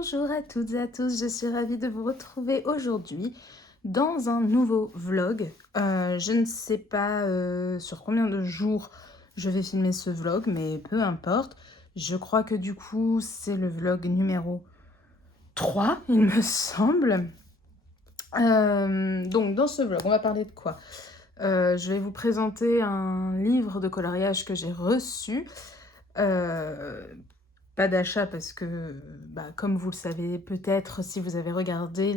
Bonjour à toutes et à tous, je suis ravie de vous retrouver aujourd'hui dans un nouveau vlog. Je ne sais pas sur combien de jours je vais filmer ce vlog, mais peu importe. Je crois que du coup, c'est le vlog numéro 3, il me semble. Donc, dans ce vlog, on va parler de quoi? Je vais vous présenter un livre de coloriage que j'ai reçu. Pas d'achat parce que, comme vous le savez peut-être si vous avez regardé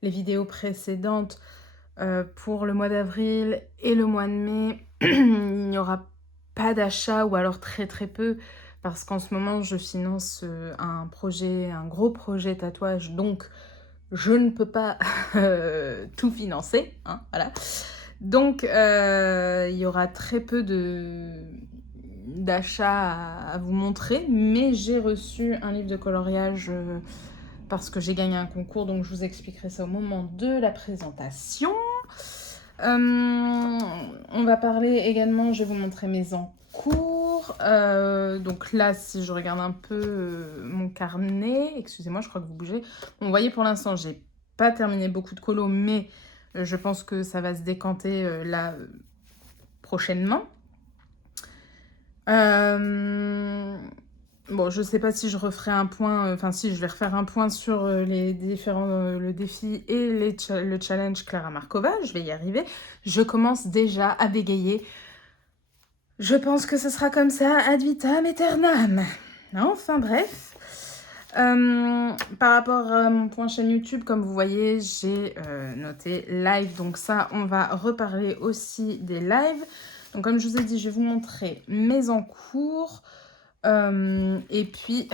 les vidéos précédentes, pour le mois d'avril et le mois de mai, il n'y aura pas d'achat ou alors très très peu parce qu'en ce moment je finance un gros projet tatouage, donc je ne peux pas tout financer, hein, voilà. Donc il y aura très peu d'achats à vous montrer, mais j'ai reçu un livre de coloriage parce que j'ai gagné un concours, donc je vous expliquerai ça au moment de la présentation. On va parler également, je vais vous montrer mes encours. Donc là, si je regarde un peu mon carnet, excusez-moi, je crois que vous bougez. Bon, vous voyez, pour l'instant, j'ai pas terminé beaucoup de colos, mais je pense que ça va se décanter là prochainement. Bon, je sais pas si je referai un point, enfin si, je vais refaire un point sur les différents, le défi et le challenge Clara Markova, je vais y arriver. Je commence déjà à bégayer. Je pense que ce sera comme ça, ad vitam aeternam. Enfin bref. Par rapport à mon point chaîne YouTube, comme vous voyez, j'ai noté live, donc ça, on va reparler aussi des lives. Donc comme je vous ai dit, je vais vous montrer mes encours. Et puis,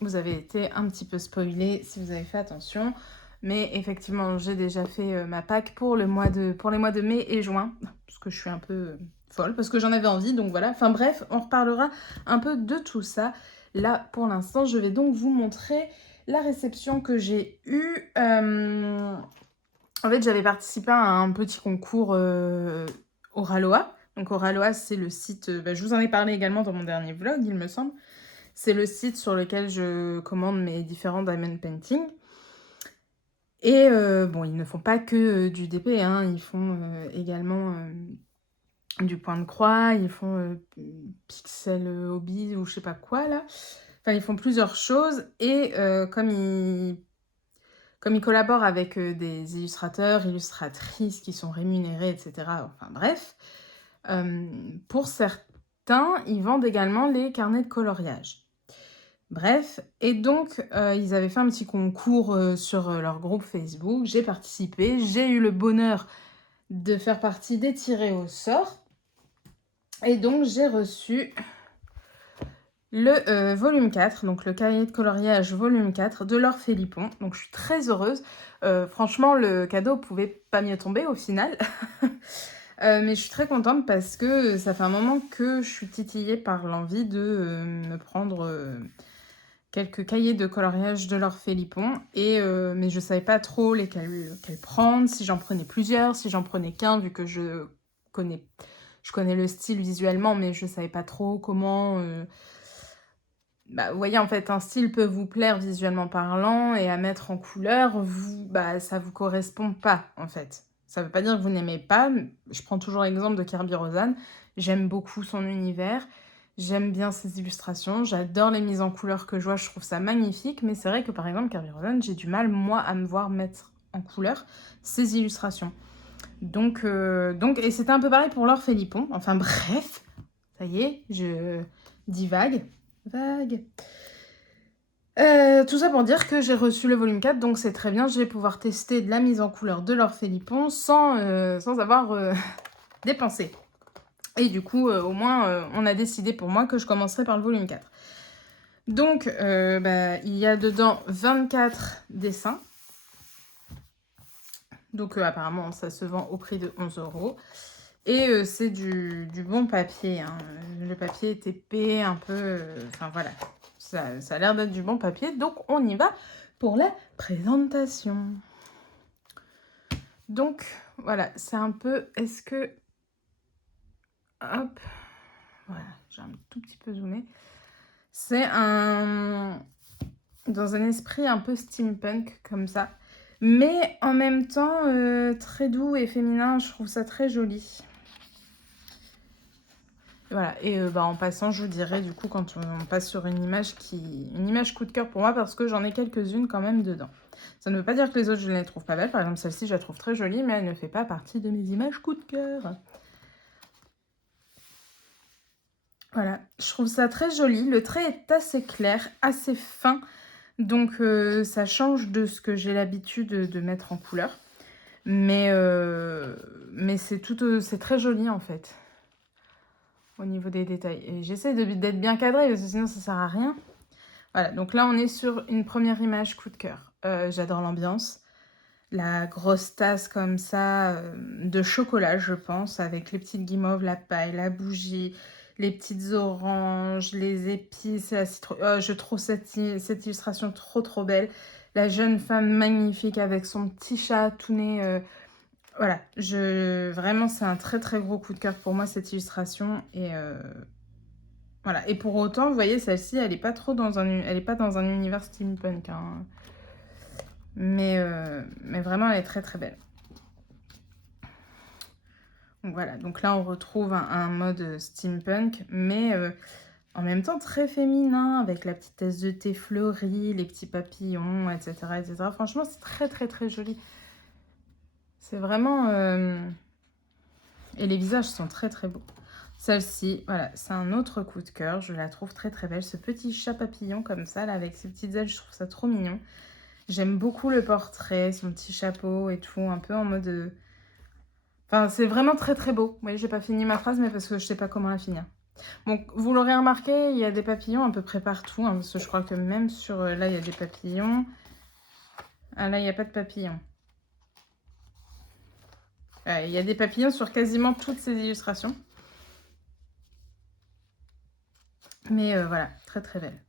vous avez été un petit peu spoilé si vous avez fait attention. Mais effectivement, j'ai déjà fait ma pack pour les mois de mai et juin. Parce que je suis un peu folle, parce que j'en avais envie, donc voilà. Enfin bref, on reparlera un peu de tout ça. Là, pour l'instant, je vais donc vous montrer la réception que j'ai eue. En fait, j'avais participé à un petit concours Oraloa. Donc Oraloa, c'est le site, je vous en ai parlé également dans mon dernier vlog, il me semble. C'est le site sur lequel je commande mes différents diamond painting. Et bon, ils ne font pas que du DP, hein, ils font également du point de croix, ils font pixel hobby ou je sais pas quoi là. Enfin, ils font plusieurs choses et comme ils collaborent avec des illustrateurs, illustratrices qui sont rémunérés, etc. Enfin bref, pour certains, ils vendent également les carnets de coloriage. Bref, et donc ils avaient fait un petit concours sur leur groupe Facebook, j'ai participé, j'ai eu le bonheur de faire partie des tirés au sort, et donc j'ai reçu le volume 4, donc le cahier de coloriage volume 4 de Laure Philippon, donc je suis très heureuse. Franchement, le cadeau pouvait pas mieux tomber au final. Mais je suis très contente parce que ça fait un moment que je suis titillée par l'envie de me prendre quelques cahiers de coloriage de Laure Philippon, mais je savais pas trop lesquels prendre, si j'en prenais plusieurs, si j'en prenais qu'un, vu que je connais le style visuellement, mais je savais pas trop comment... vous voyez, en fait, un style peut vous plaire visuellement parlant, et à mettre en couleur, ça vous correspond pas, en fait. Ça veut pas dire que vous n'aimez pas. Je prends toujours l'exemple de Kerby Rosan. J'aime beaucoup son univers. J'aime bien ses illustrations. J'adore les mises en couleur que je vois. Je trouve ça magnifique. Mais c'est vrai que, par exemple, Kerby Rosan, j'ai du mal, moi, à me voir mettre en couleur ses illustrations. Donc et c'était un peu pareil pour Laure Philippon. Enfin, bref. Ça y est, je divague. Vague. Tout ça pour dire que j'ai reçu le volume 4, donc c'est très bien, je vais pouvoir tester de la mise en couleur de Laure Philippon sans avoir dépensé. Et du coup, au moins, on a décidé pour moi que je commencerai par le volume 4. Donc, il y a dedans 24 dessins. Donc, apparemment, ça se vend au prix de 11 €. Et c'est du bon papier, hein. Le papier est épais, un peu... Enfin, voilà. Ça a l'air d'être du bon papier, donc on y va pour la présentation. Donc, voilà, c'est un peu... Est-ce que... Hop. Voilà, j'ai un tout petit peu zoomé. C'est un dans un esprit un peu steampunk comme ça. Mais en même temps, très doux et féminin, je trouve ça très joli. Voilà, et en passant, je vous dirai du coup quand on passe sur une image coup de cœur pour moi parce que j'en ai quelques-unes quand même dedans. Ça ne veut pas dire que les autres je ne les trouve pas belles, par exemple celle-ci je la trouve très jolie mais elle ne fait pas partie de mes images coup de cœur. Voilà, je trouve ça très joli, le trait est assez clair, assez fin, donc ça change de ce que j'ai l'habitude de mettre en couleur. Mais c'est très joli en fait. Au niveau des détails. Et j'essaie d'être bien cadrée parce que sinon ça sert à rien. Voilà, donc là on est sur une première image coup de cœur. J'adore l'ambiance. La grosse tasse comme ça de chocolat je pense, avec les petites guimauves, la paille, la bougie, les petites oranges, les épices, la citrouille. Je trouve cette illustration trop belle. La jeune femme magnifique avec son petit chat tout né. Voilà, vraiment c'est un très gros coup de cœur pour moi cette illustration et voilà. Et pour autant, vous voyez, celle-ci, elle est pas dans un univers steampunk, hein. Mais vraiment, elle est très belle. Donc voilà, donc là on retrouve un mode steampunk, mais en même temps très féminin, avec la petite tasse de thé fleurie, les petits papillons, etc. Franchement, c'est très joli. C'est vraiment... Et les visages sont très beaux. Celle-ci, voilà, c'est un autre coup de cœur. Je la trouve très belle. Ce petit chat papillon comme ça, là, avec ses petites ailes, je trouve ça trop mignon. J'aime beaucoup le portrait, son petit chapeau et tout, un peu en mode... Enfin, c'est vraiment très beau. Vous voyez, j'ai pas fini ma phrase, mais parce que je sais pas comment la finir. Bon, vous l'aurez remarqué, il y a des papillons à peu près partout, hein, parce que je crois que même sur... là, il y a des papillons. Ah, là, il n'y a pas de papillons. Il y a des papillons sur quasiment toutes ces illustrations. Mais voilà, très belle.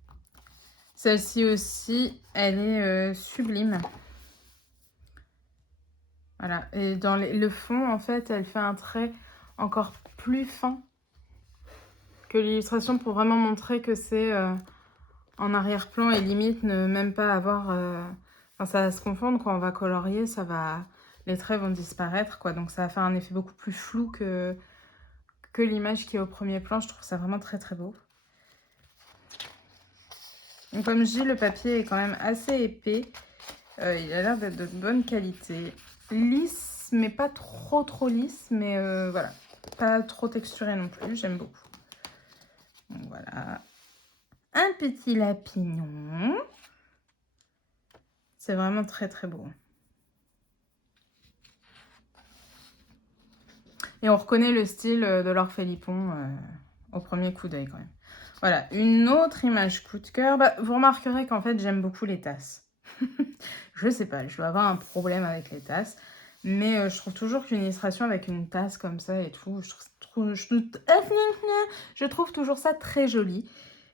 Celle-ci aussi, elle est sublime. Voilà, et dans le fond, en fait, elle fait un trait encore plus fin que l'illustration pour vraiment montrer que c'est en arrière-plan et limite ne même pas avoir... Enfin, ça va se confondre quand on va colorier, les traits vont disparaître, quoi. Donc ça va faire un effet beaucoup plus flou que l'image qui est au premier plan. Je trouve ça vraiment très beau. Donc comme je dis, le papier est quand même assez épais. Il a l'air d'être de bonne qualité. Lisse, mais pas trop lisse. Mais voilà, pas trop texturé non plus. J'aime beaucoup. Donc voilà. Un petit lapignon. C'est vraiment très beau. Et on reconnaît le style de Laure Philippon au premier coup d'œil quand même. Voilà, une autre image coup de cœur. Vous remarquerez qu'en fait, j'aime beaucoup les tasses. Je sais pas, je dois avoir un problème avec les tasses. Mais je trouve toujours qu'une illustration avec une tasse comme ça et tout, je trouve toujours ça très joli.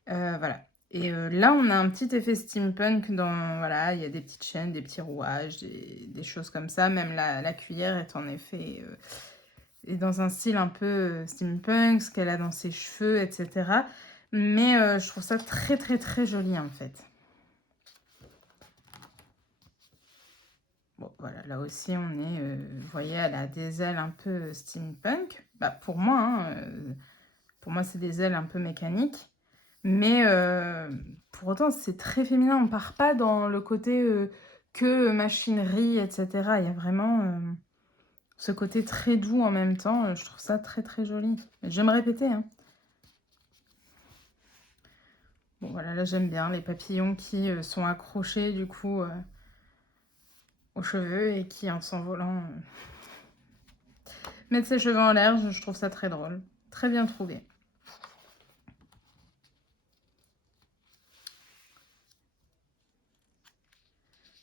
Voilà. Et là, on a un petit effet steampunk dans... Voilà, il y a des petites chaînes, des petits rouages, des choses comme ça. Même la cuillère est en effet... est dans un style un peu steampunk, ce qu'elle a dans ses cheveux, etc. Mais je trouve ça très joli, en fait. Bon, voilà, là aussi, on est... vous voyez, elle a des ailes un peu steampunk. Pour moi, hein, pour moi, c'est des ailes un peu mécaniques. Mais pour autant, c'est très féminin. On part pas dans le côté que machinerie, etc. Il y a vraiment ce côté très doux en même temps. Je trouve ça très joli. Je vais me répéter, hein. Bon, voilà, là, j'aime bien les papillons qui sont accrochés, du coup, aux cheveux et qui, en s'envolant, mettent ses cheveux en l'air. Je trouve ça très drôle. Très bien trouvé.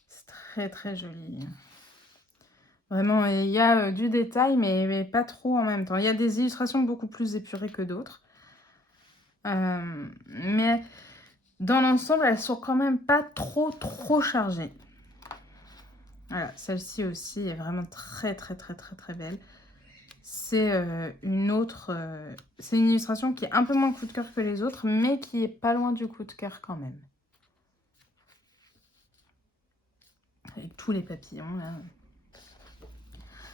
C'est très joli. Vraiment, il y a du détail, mais pas trop en même temps. Il y a des illustrations beaucoup plus épurées que d'autres. Mais dans l'ensemble, elles sont quand même pas trop chargées. Voilà, celle-ci aussi est vraiment très belle. C'est c'est une illustration qui est un peu moins coup de cœur que les autres, mais qui est pas loin du coup de cœur quand même. avec tous les papillons, là.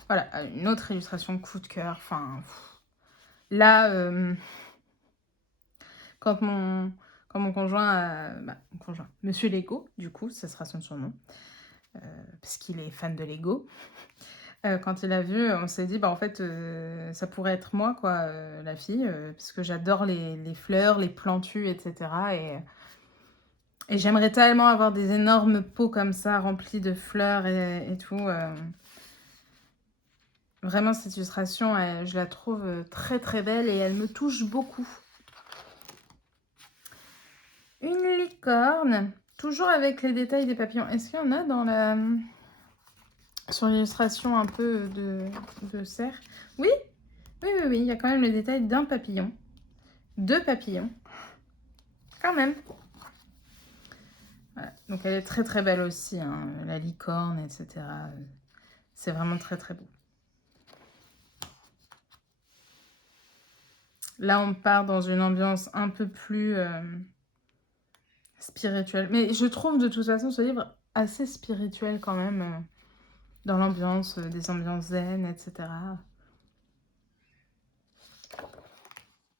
Voilà, une autre illustration coup de cœur. Enfin, là, quand mon conjoint, mon conjoint, Monsieur Lego, du coup, ça sera son surnom, parce qu'il est fan de Lego. Quand il a vu, on s'est dit, bah en fait, ça pourrait être moi, quoi, la fille, parce que j'adore les fleurs, les plantules, etc. Et j'aimerais tellement avoir des énormes pots comme ça, remplis de fleurs et tout. Vraiment, cette illustration, je la trouve très très belle et elle me touche beaucoup. Une licorne, toujours avec les détails des papillons. Est-ce qu'il y en a dans la... sur l'illustration un peu de cerf? Oui, oui, il y a quand même le détail d'un papillon. 2 papillons. Quand même. Voilà. Donc elle est très très belle aussi, hein, la licorne, etc. C'est vraiment très très beau. Là, on part dans une ambiance un peu plus spirituelle. Mais je trouve de toute façon ce livre assez spirituel quand même, dans l'ambiance, des ambiances zen, etc.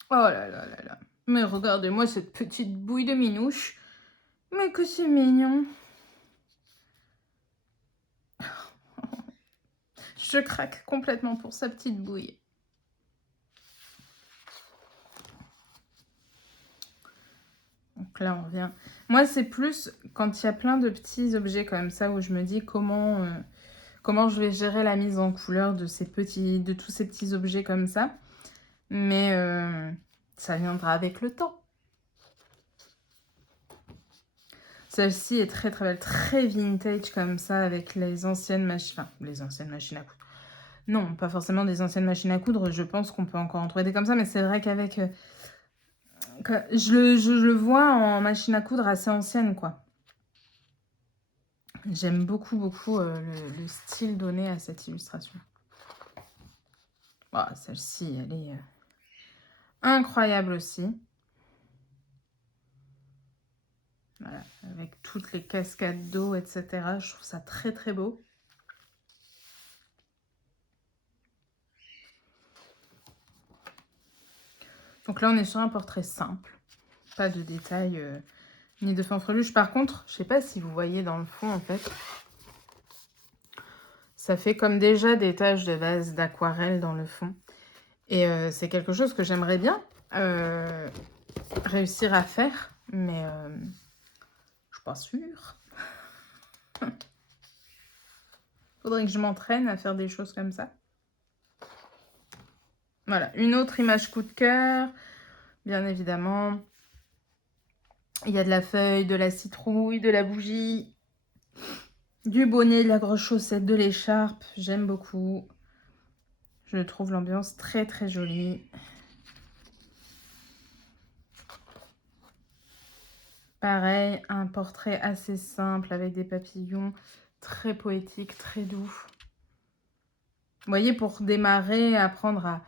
Oh là là là là. Mais regardez-moi cette petite bouille de minouche. Mais que c'est mignon. Je craque complètement pour sa petite bouille. Donc là, on revient. Moi, c'est plus quand il y a plein de petits objets comme ça où je me dis comment je vais gérer la mise en couleur de tous ces petits objets comme ça. Mais ça viendra avec le temps. Celle-ci est très très belle, très vintage comme ça, avec les anciennes machines... Enfin, les anciennes machines à coudre. Non, pas forcément des anciennes machines à coudre. Je pense qu'on peut encore en trouver des comme ça. Mais c'est vrai qu'avec... je le vois en machine à coudre assez ancienne, quoi. J'aime beaucoup, beaucoup le style donné à cette illustration. Oh, celle-ci, elle est incroyable aussi. Voilà, avec toutes les cascades d'eau, etc. Je trouve ça très, très beau. Donc là, on est sur un portrait simple. Pas de détails ni de fanfreluche. Par contre, je sais pas si vous voyez dans le fond, en fait. Ça fait comme déjà des taches de base d'aquarelle dans le fond. Et c'est quelque chose que j'aimerais bien réussir à faire. Mais je suis pas sûre. Faudrait que je m'entraîne à faire des choses comme ça. Voilà, une autre image coup de cœur, bien évidemment. Il y a de la feuille, de la citrouille, de la bougie, du bonnet, de la grosse chaussette, de l'écharpe. J'aime beaucoup. Je trouve l'ambiance très très jolie. Pareil, un portrait assez simple avec des papillons, très poétique, très doux. Vous voyez, pour démarrer, apprendre à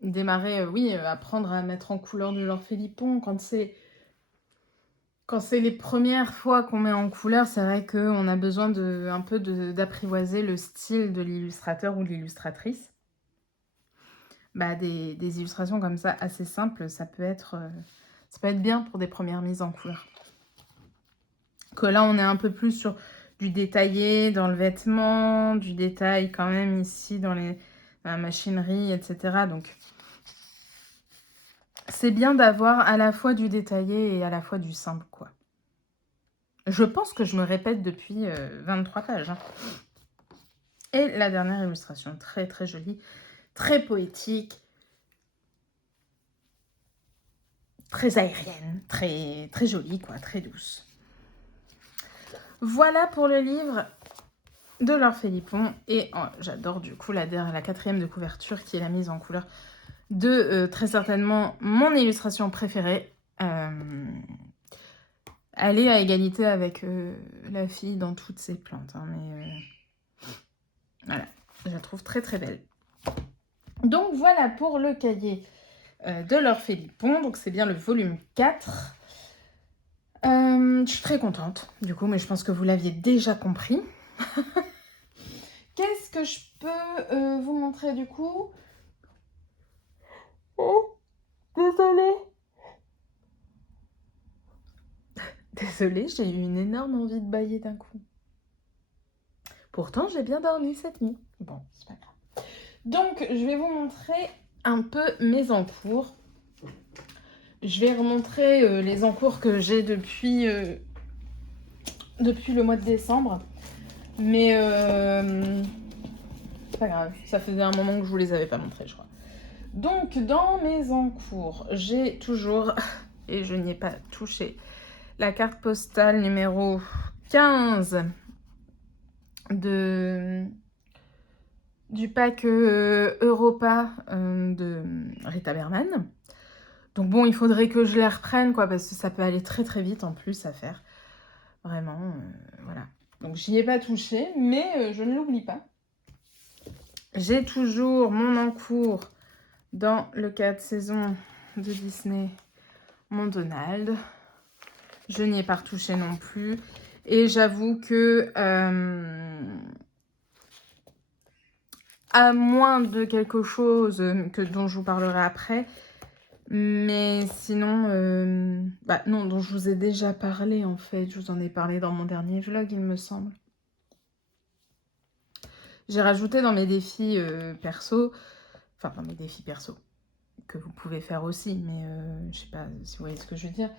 démarrer, oui, apprendre à mettre en couleur de l'orphélipon. Quand c'est les premières fois qu'on met en couleur, c'est vrai qu'on a besoin un peu d'apprivoiser le style de l'illustrateur ou de l'illustratrice. Bah, des illustrations comme ça, assez simples, ça peut être bien pour des premières mises en couleur. Que là, on est un peu plus sur du détaillé dans le vêtement, du détail quand même ici dans la machinerie, etc. Donc, c'est bien d'avoir à la fois du détaillé et à la fois du simple, quoi. Je pense que je me répète depuis 23 pages. Hein. Et la dernière illustration, très très jolie, très poétique, très aérienne, très, très jolie, quoi, très douce. Voilà pour le livre de l'orphélipon. Et j'adore du coup la 4e de couverture qui est la mise en couleur de très certainement mon illustration préférée. Elle est à égalité avec la fille dans toutes ses plantes. Hein, mais voilà, je la trouve très très belle. Donc voilà pour le cahier de l'orphélipon. Donc c'est bien le volume 4. Je suis très contente, du coup, mais je pense que vous l'aviez déjà compris. Qu'est-ce que je peux vous montrer, du coup? Oh, désolée. Désolée, j'ai eu une énorme envie de bâiller d'un coup. Pourtant, j'ai bien dormi cette nuit. Bon, c'est pas grave. Donc, je vais vous montrer un peu mes encours. Je vais remontrer les encours que j'ai depuis le mois de décembre. Mais c'est pas grave, ça faisait un moment que je vous les avais pas montrés, je crois. Donc, dans mes encours, j'ai toujours, et je n'y ai pas touché, la carte postale numéro 15 du pack Europa de Rita Berman. Donc bon, il faudrait que je les reprenne, quoi, parce que ça peut aller très très vite en plus à faire. Vraiment, voilà. Donc j'y ai pas touché, mais je ne l'oublie pas. J'ai toujours mon encours dans le 4 saisons de Disney, mon Donald. Je n'y ai pas retouché non plus. Et j'avoue que, à moins de quelque chose dont je vous parlerai après, mais sinon, non, dont je vous ai déjà parlé en fait. Je vous en ai parlé dans mon dernier vlog, il me semble. J'ai rajouté dans mes défis perso, enfin dans mes défis perso, que vous pouvez faire aussi, mais je sais pas si vous voyez ce que je veux dire.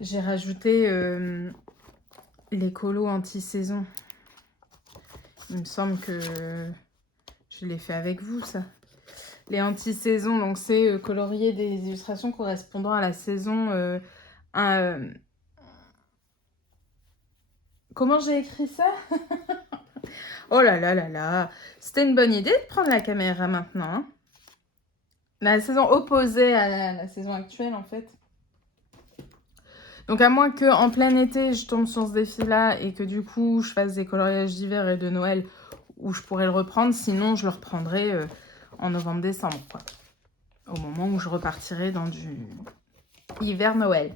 J'ai rajouté les colos anti-saison. Il me semble que je l'ai fait avec vous, ça. Les anti-saisons, donc c'est colorier des illustrations correspondant à la saison. Comment j'ai écrit ça? Oh là là là là. C'était une bonne idée de prendre la caméra maintenant. Hein. La saison opposée à la saison actuelle, en fait. Donc à moins qu'en plein été, je tombe sur ce défi-là et que du coup, je fasse des coloriages d'hiver et de Noël où je pourrais le reprendre. Sinon, je le reprendrai en novembre-décembre, quoi. Au moment où je repartirai dans du hiver-Noël.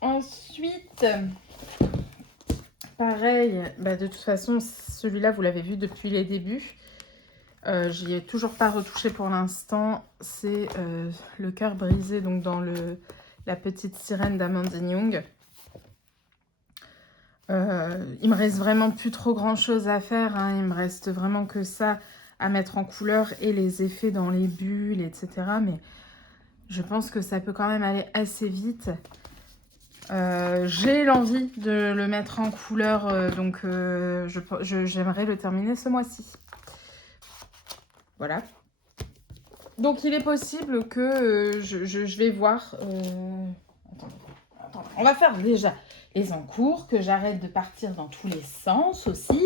Ensuite, pareil, de toute façon, celui-là, vous l'avez vu depuis les débuts. J'y ai toujours pas retouché pour l'instant. C'est le cœur brisé, donc dans la petite sirène d'Amandine Young. Il me reste vraiment plus trop grand chose à faire. Hein. Il me reste vraiment que ça à mettre en couleur et les effets dans les bulles, etc. Mais je pense que ça peut quand même aller assez vite. J'ai l'envie de le mettre en couleur, donc j'aimerais le terminer ce mois-ci. Voilà. Donc il est possible que je vais voir... Attends, on va faire déjà les encours, que j'arrête de partir dans tous les sens aussi.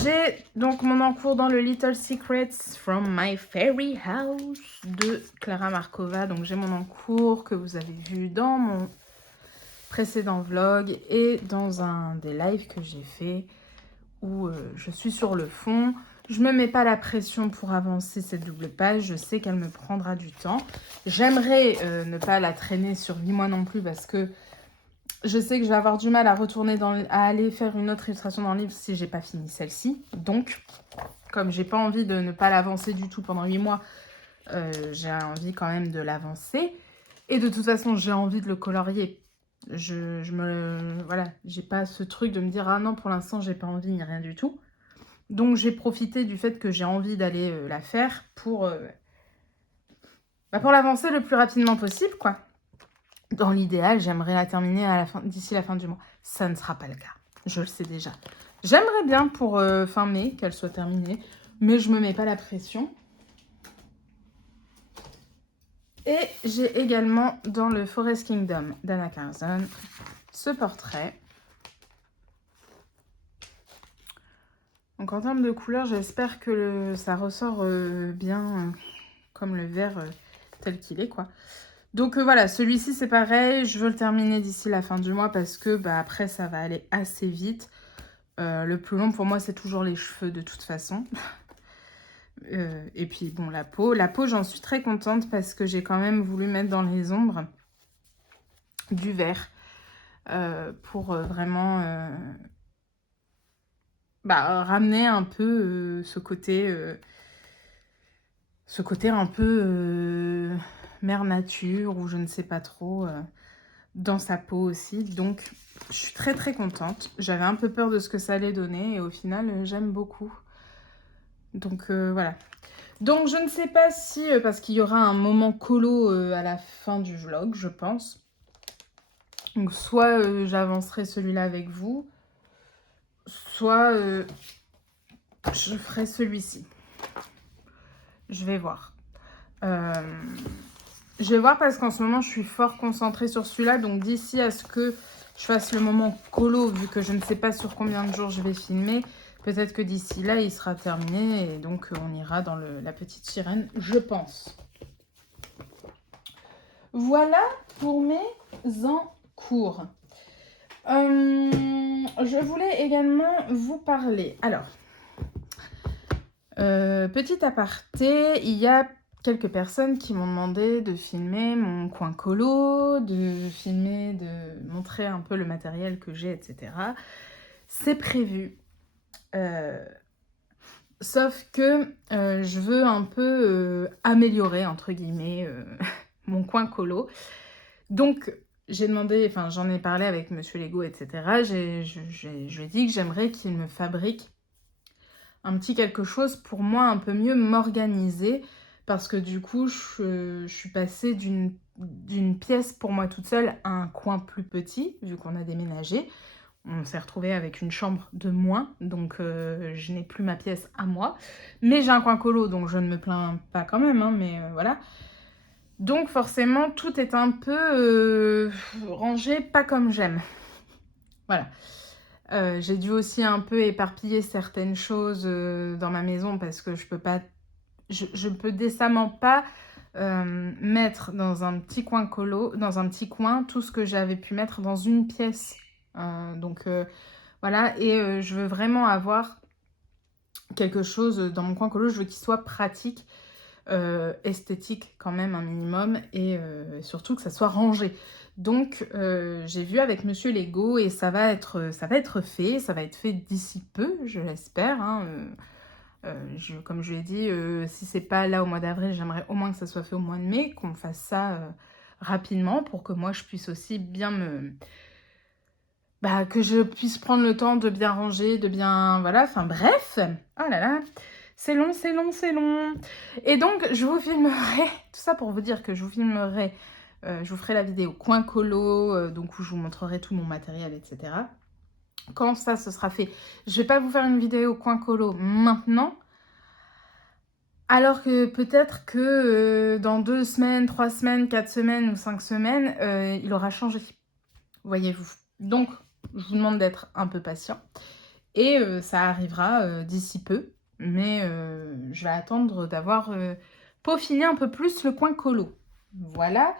J'ai donc mon encours dans le Little Secrets from My Fairy House de Clara Markova. Donc j'ai mon encours que vous avez vu dans mon précédent vlog et dans un des lives que j'ai fait où je suis sur le fond. Je me mets pas la pression pour avancer cette double page. Je sais qu'elle me prendra du temps. J'aimerais ne pas la traîner sur 8 mois non plus parce que je sais que je vais avoir du mal à retourner à aller faire une autre illustration dans le livre si j'ai pas fini celle-ci. Donc, comme j'ai pas envie de ne pas l'avancer du tout pendant 8 mois, j'ai envie quand même de l'avancer. Et de toute façon, j'ai envie de le colorier. Voilà, j'ai pas ce truc de me dire « Ah non, pour l'instant, j'ai pas envie ni rien du tout ». Donc, j'ai profité du fait que j'ai envie d'aller la faire pour l'avancer le plus rapidement possible, quoi. Dans l'idéal, j'aimerais la terminer d'ici la fin du mois. Ça ne sera pas le cas, je le sais déjà. J'aimerais bien pour fin mai qu'elle soit terminée, mais je me mets pas la pression. Et j'ai également dans le Forest Kingdom d'Anna Carson ce portrait. Donc en termes de couleur, j'espère que ça ressort bien comme le vert tel qu'il est, quoi. Donc voilà, celui-ci c'est pareil, je veux le terminer d'ici la fin du mois parce que après ça va aller assez vite. Le plus long pour moi c'est toujours les cheveux de toute façon. Et puis bon, la peau, j'en suis très contente parce que j'ai quand même voulu mettre dans les ombres du vert pour vraiment ramener un peu ce côté un peu mère nature ou je ne sais pas trop dans sa peau aussi. Donc je suis très très contente. J'avais un peu peur de ce que ça allait donner et au final j'aime beaucoup. Donc voilà. Donc je ne sais pas si, parce qu'il y aura un moment colo à la fin du vlog, je pense. Donc soit j'avancerai celui-là avec vous, soit je ferai celui-ci. Je vais voir. Je vais voir parce qu'en ce moment je suis fort concentrée sur celui-là. Donc d'ici à ce que je fasse le moment colo, vu que je ne sais pas sur combien de jours je vais filmer, peut-être que d'ici là il sera terminé et donc on ira dans la petite sirène, je pense. Voilà pour mes encours. Je voulais également vous parler. Alors, petit aparté, il y a quelques personnes qui m'ont demandé de filmer mon coin colo, de montrer un peu le matériel que j'ai, etc. C'est prévu. Sauf que je veux un peu améliorer, entre guillemets, mon coin colo. Donc, j'ai demandé, enfin j'en ai parlé avec Monsieur Lego, etc. Je lui ai dit que j'aimerais qu'il me fabrique un petit quelque chose pour moi un peu mieux m'organiser. Parce que du coup, je suis passée d'une pièce pour moi toute seule à un coin plus petit, vu qu'on a déménagé. On s'est retrouvé avec une chambre de moins, donc je n'ai plus ma pièce à moi. Mais j'ai un coin colo, donc je ne me plains pas quand même, hein, mais voilà. Donc forcément, tout est un peu rangé pas comme j'aime. Voilà. J'ai dû aussi un peu éparpiller certaines choses dans ma maison parce que je peux pas... Je peux décemment pas mettre dans un petit coin colo, dans un petit coin, tout ce que j'avais pu mettre dans une pièce. Donc voilà, et je veux vraiment avoir quelque chose dans mon coin colo, je veux qu'il soit pratique, esthétique quand même un minimum, et surtout que ça soit rangé. Donc j'ai vu avec Monsieur Lego et ça va être fait d'ici peu, je l'espère. Hein, comme je l'ai dit, si c'est pas là au mois d'avril, j'aimerais au moins que ça soit fait au mois de mai, qu'on fasse ça rapidement pour que moi je puisse aussi bien que je puisse prendre le temps de bien ranger, de bien... Voilà, enfin bref. Oh là là, c'est long, c'est long, c'est long. Et donc, je vous filmerai, tout ça pour vous dire que je vous filmerai, je vous ferai la vidéo coin colo, donc où je vous montrerai tout mon matériel, etc. Quand ça, ce sera fait, je vais pas vous faire une vidéo coin colo maintenant, alors que peut-être que dans 2 semaines, 3 semaines, 4 semaines ou 5 semaines, il aura changé. Voyez-vous. Donc, je vous demande d'être un peu patient. Et ça arrivera d'ici peu. Mais je vais attendre d'avoir peaufiné un peu plus le coin colo. Voilà.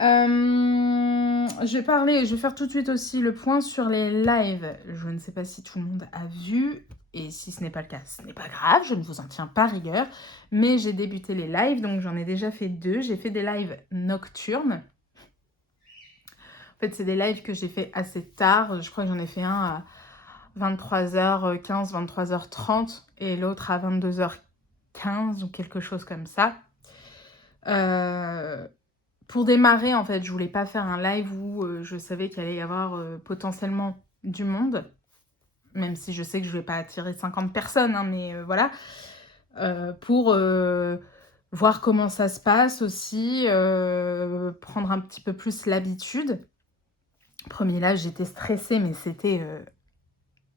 Je vais faire tout de suite aussi le point sur les lives. Je ne sais pas si tout le monde a vu. Et si ce n'est pas le cas, ce n'est pas grave. Je ne vous en tiens pas rigueur. Mais j'ai débuté les lives. Donc j'en ai déjà fait 2. J'ai fait des lives nocturnes. En fait, c'est des lives que j'ai fait assez tard. Je crois que j'en ai fait un à 23h15, 23h30 et l'autre à 22h15 ou quelque chose comme ça. Pour démarrer, en fait, je voulais pas faire un live où je savais qu'il allait y avoir potentiellement du monde. Même si je sais que je vais pas attirer 50 personnes, hein, mais voilà. Pour voir comment ça se passe aussi, prendre un petit peu plus l'habitude. Premier live, j'étais stressée, mais c'était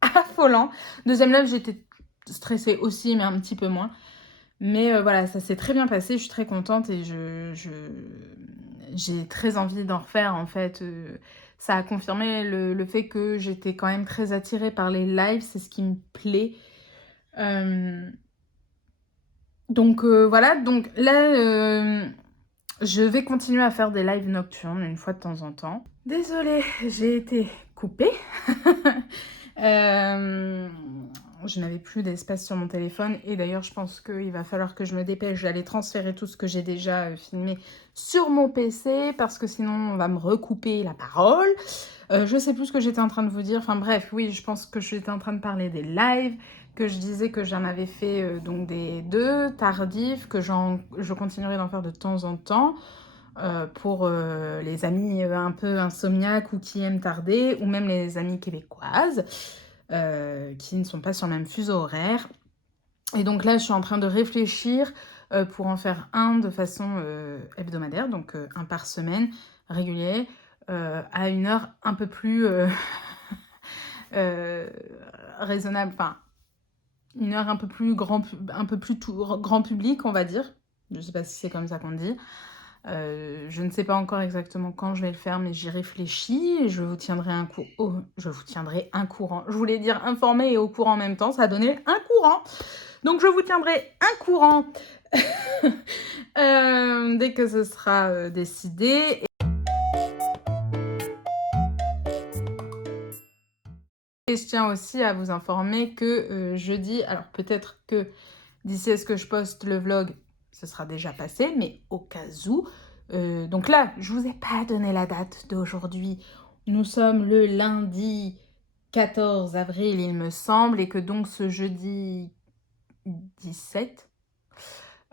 affolant. Deuxième live, j'étais stressée aussi, mais un petit peu moins. Mais voilà, ça s'est très bien passé, je suis très contente et j'ai très envie d'en refaire en fait. Ça a confirmé le fait que j'étais quand même très attirée par les lives, c'est ce qui me plaît. Donc voilà, donc là, je vais continuer à faire des lives nocturnes une fois de temps en temps. Désolée, j'ai été coupée. je n'avais plus d'espace sur mon téléphone. Et d'ailleurs, je pense qu'il va falloir que je me dépêche d'aller transférer tout ce que j'ai déjà filmé sur mon PC, parce que sinon, on va me recouper la parole. Je sais plus ce que j'étais en train de vous dire. Enfin bref, oui, je pense que j'étais en train de parler des lives, que je disais que j'en avais fait donc des 2 tardifs, que je continuerai d'en faire de temps en temps. Pour les amis un peu insomniaques ou qui aiment tarder, ou même les amis québécoises qui ne sont pas sur le même fuseau horaire. Et donc là, je suis en train de réfléchir pour en faire un de façon hebdomadaire, donc un par semaine, régulier, à une heure un peu plus raisonnable, enfin, une heure un peu plus grand public, on va dire. Je ne sais pas si c'est comme ça qu'on dit. Je ne sais pas encore exactement quand je vais le faire, mais j'y réfléchis et je vous tiendrai je vous tiendrai un courant. Je voulais dire informé et au courant en même temps, ça a donné un courant. Donc je vous tiendrai un courant dès que ce sera décidé. Et je tiens aussi à vous informer que jeudi, alors peut-être que d'ici à ce que je poste le vlog, ce sera déjà passé, mais au cas où. Donc là, je vous ai pas donné la date d'aujourd'hui. Nous sommes le lundi 14 avril, il me semble, et que donc ce jeudi 17,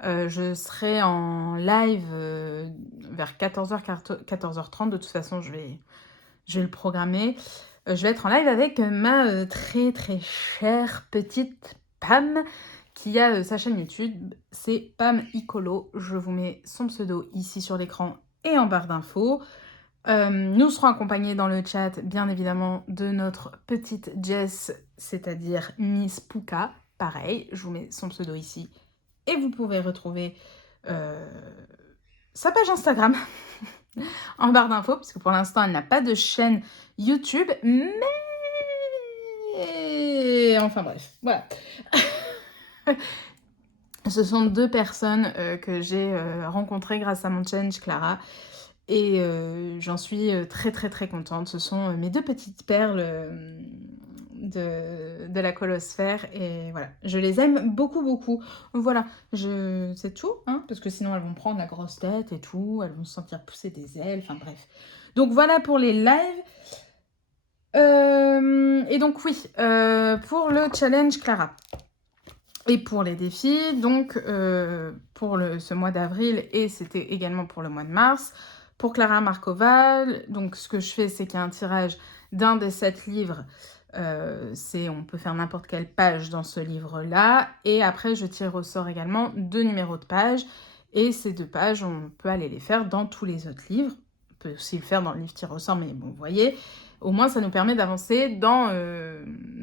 je serai en live vers 14h, 14h30. De toute façon, je vais le programmer. Je vais être en live avec ma très très chère petite Pam, qui a sa chaîne YouTube, c'est Pam Icolo. Je vous mets son pseudo ici sur l'écran et en barre d'infos. Nous serons accompagnés dans le chat, bien évidemment, de notre petite Jess, c'est-à-dire Miss Puka. Pareil, je vous mets son pseudo ici. Et vous pouvez retrouver sa page Instagram en barre d'infos, parce que pour l'instant, elle n'a pas de chaîne YouTube, mais... Enfin bref, voilà. Ce sont 2 personnes que j'ai rencontrées grâce à mon challenge Clara. Et j'en suis très très très contente. Ce sont mes 2 petites perles de la colosphère. Et voilà, je les aime beaucoup beaucoup. Voilà, c'est tout, hein, parce que sinon elles vont prendre la grosse tête et tout. Elles vont se sentir pousser des ailes, enfin bref. Donc voilà pour les lives. Et donc oui, pour le challenge Clara. Et pour les défis, donc pour ce mois d'avril, et c'était également pour le mois de mars, pour Clara Markova, donc ce que je fais, c'est qu'il y a un tirage d'un des 7 livres. On peut faire n'importe quelle page dans ce livre-là. Et après, je tire au sort également 2 numéros de pages. Et ces 2 pages, on peut aller les faire dans tous les autres livres. On peut aussi le faire dans le livre tir au sort, mais bon, vous voyez... Au moins, ça nous permet d'avancer dans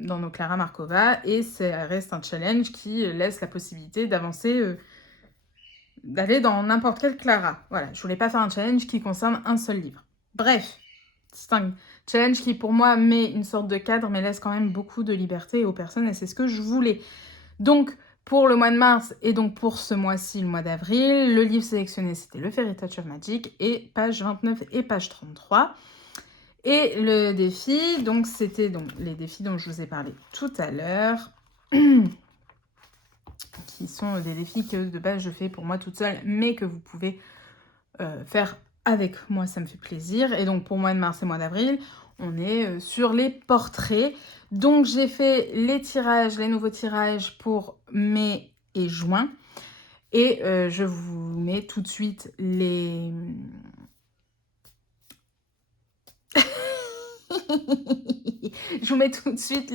nos Clara Markova, et ça reste un challenge qui laisse la possibilité d'avancer, d'aller dans n'importe quelle Clara. Voilà, je voulais pas faire un challenge qui concerne un seul livre. Bref, c'est un challenge qui, pour moi, met une sorte de cadre, mais laisse quand même beaucoup de liberté aux personnes, et c'est ce que je voulais. Donc, pour le mois de mars, et donc pour ce mois-ci, le mois d'avril, le livre sélectionné, c'était le Fairy Touch of Magic, et page 29 et page 33. Et le défi, donc c'était donc les défis dont je vous ai parlé tout à l'heure, qui sont des défis que de base je fais pour moi toute seule, mais que vous pouvez faire avec moi, ça me fait plaisir. Et donc pour mois de mars et mois d'avril, on est sur les portraits. Donc j'ai fait les tirages, les nouveaux tirages pour mai et juin. Et je vous mets tout de suite les... Je vous mets tout de suite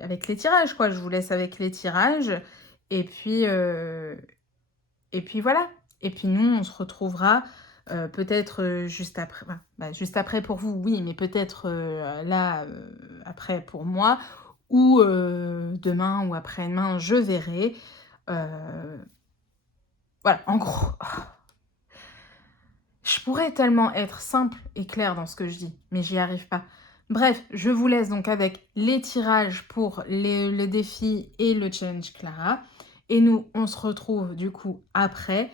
avec les tirages, quoi. Je vous laisse avec les tirages. Et puis voilà. Et puis nous, on se retrouvera peut-être juste après. Juste après pour vous, oui, mais peut-être après pour moi. Ou demain ou après-demain, je verrai. Voilà, en gros... Je pourrais tellement être simple et claire dans ce que je dis, mais j'y arrive pas. Bref, je vous laisse donc avec les tirages pour le défi et le challenge Clara. Et nous, on se retrouve du coup après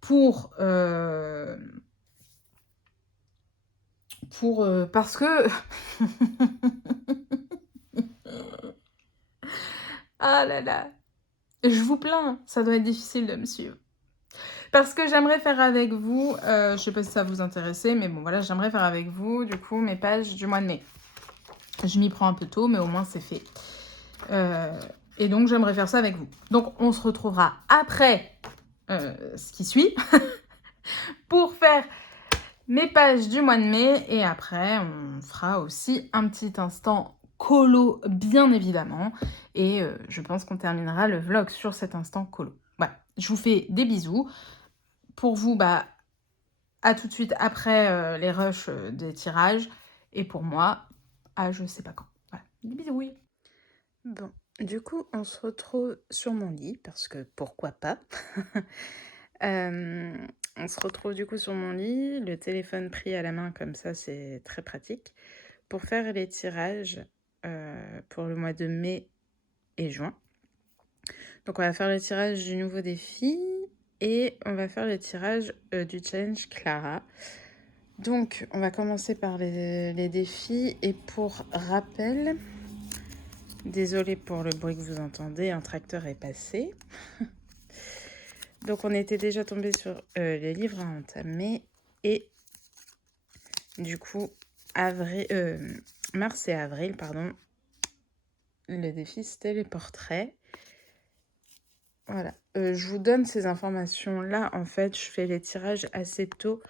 pour parce que Ah là là, je vous plains, ça doit être difficile de me suivre. Parce que j'aimerais faire avec vous, je sais pas si ça vous intéressait, mais bon voilà, j'aimerais faire avec vous du coup mes pages du mois de mai. Je m'y prends un peu tôt, mais au moins c'est fait. Et donc j'aimerais faire ça avec vous. Donc on se retrouvera après ce qui suit pour faire mes pages du mois de mai. Et après on fera aussi un petit instant colo, bien évidemment. Et je pense qu'on terminera le vlog sur cet instant colo. Voilà, je vous fais des bisous. Pour vous, bah, à tout de suite après les rushs des tirages. Et pour moi, à je sais pas quand. Voilà, des bisous, oui. Bon, du coup, on se retrouve sur mon lit, parce que pourquoi pas. On se retrouve du coup sur mon lit, le téléphone pris à la main comme ça, c'est très pratique, pour faire les tirages pour le mois de mai et juin. Donc on va faire le tirage du nouveau défi et on va faire le tirage du challenge Clara. Donc on va commencer par les défis et pour rappel... Désolée pour le bruit que vous entendez, un tracteur est passé. Donc on était déjà tombé sur les livres à entamer et du coup mars et avril, pardon, le défi c'était les portraits. Voilà, je vous donne ces informations-là, en fait je fais les tirages assez tôt,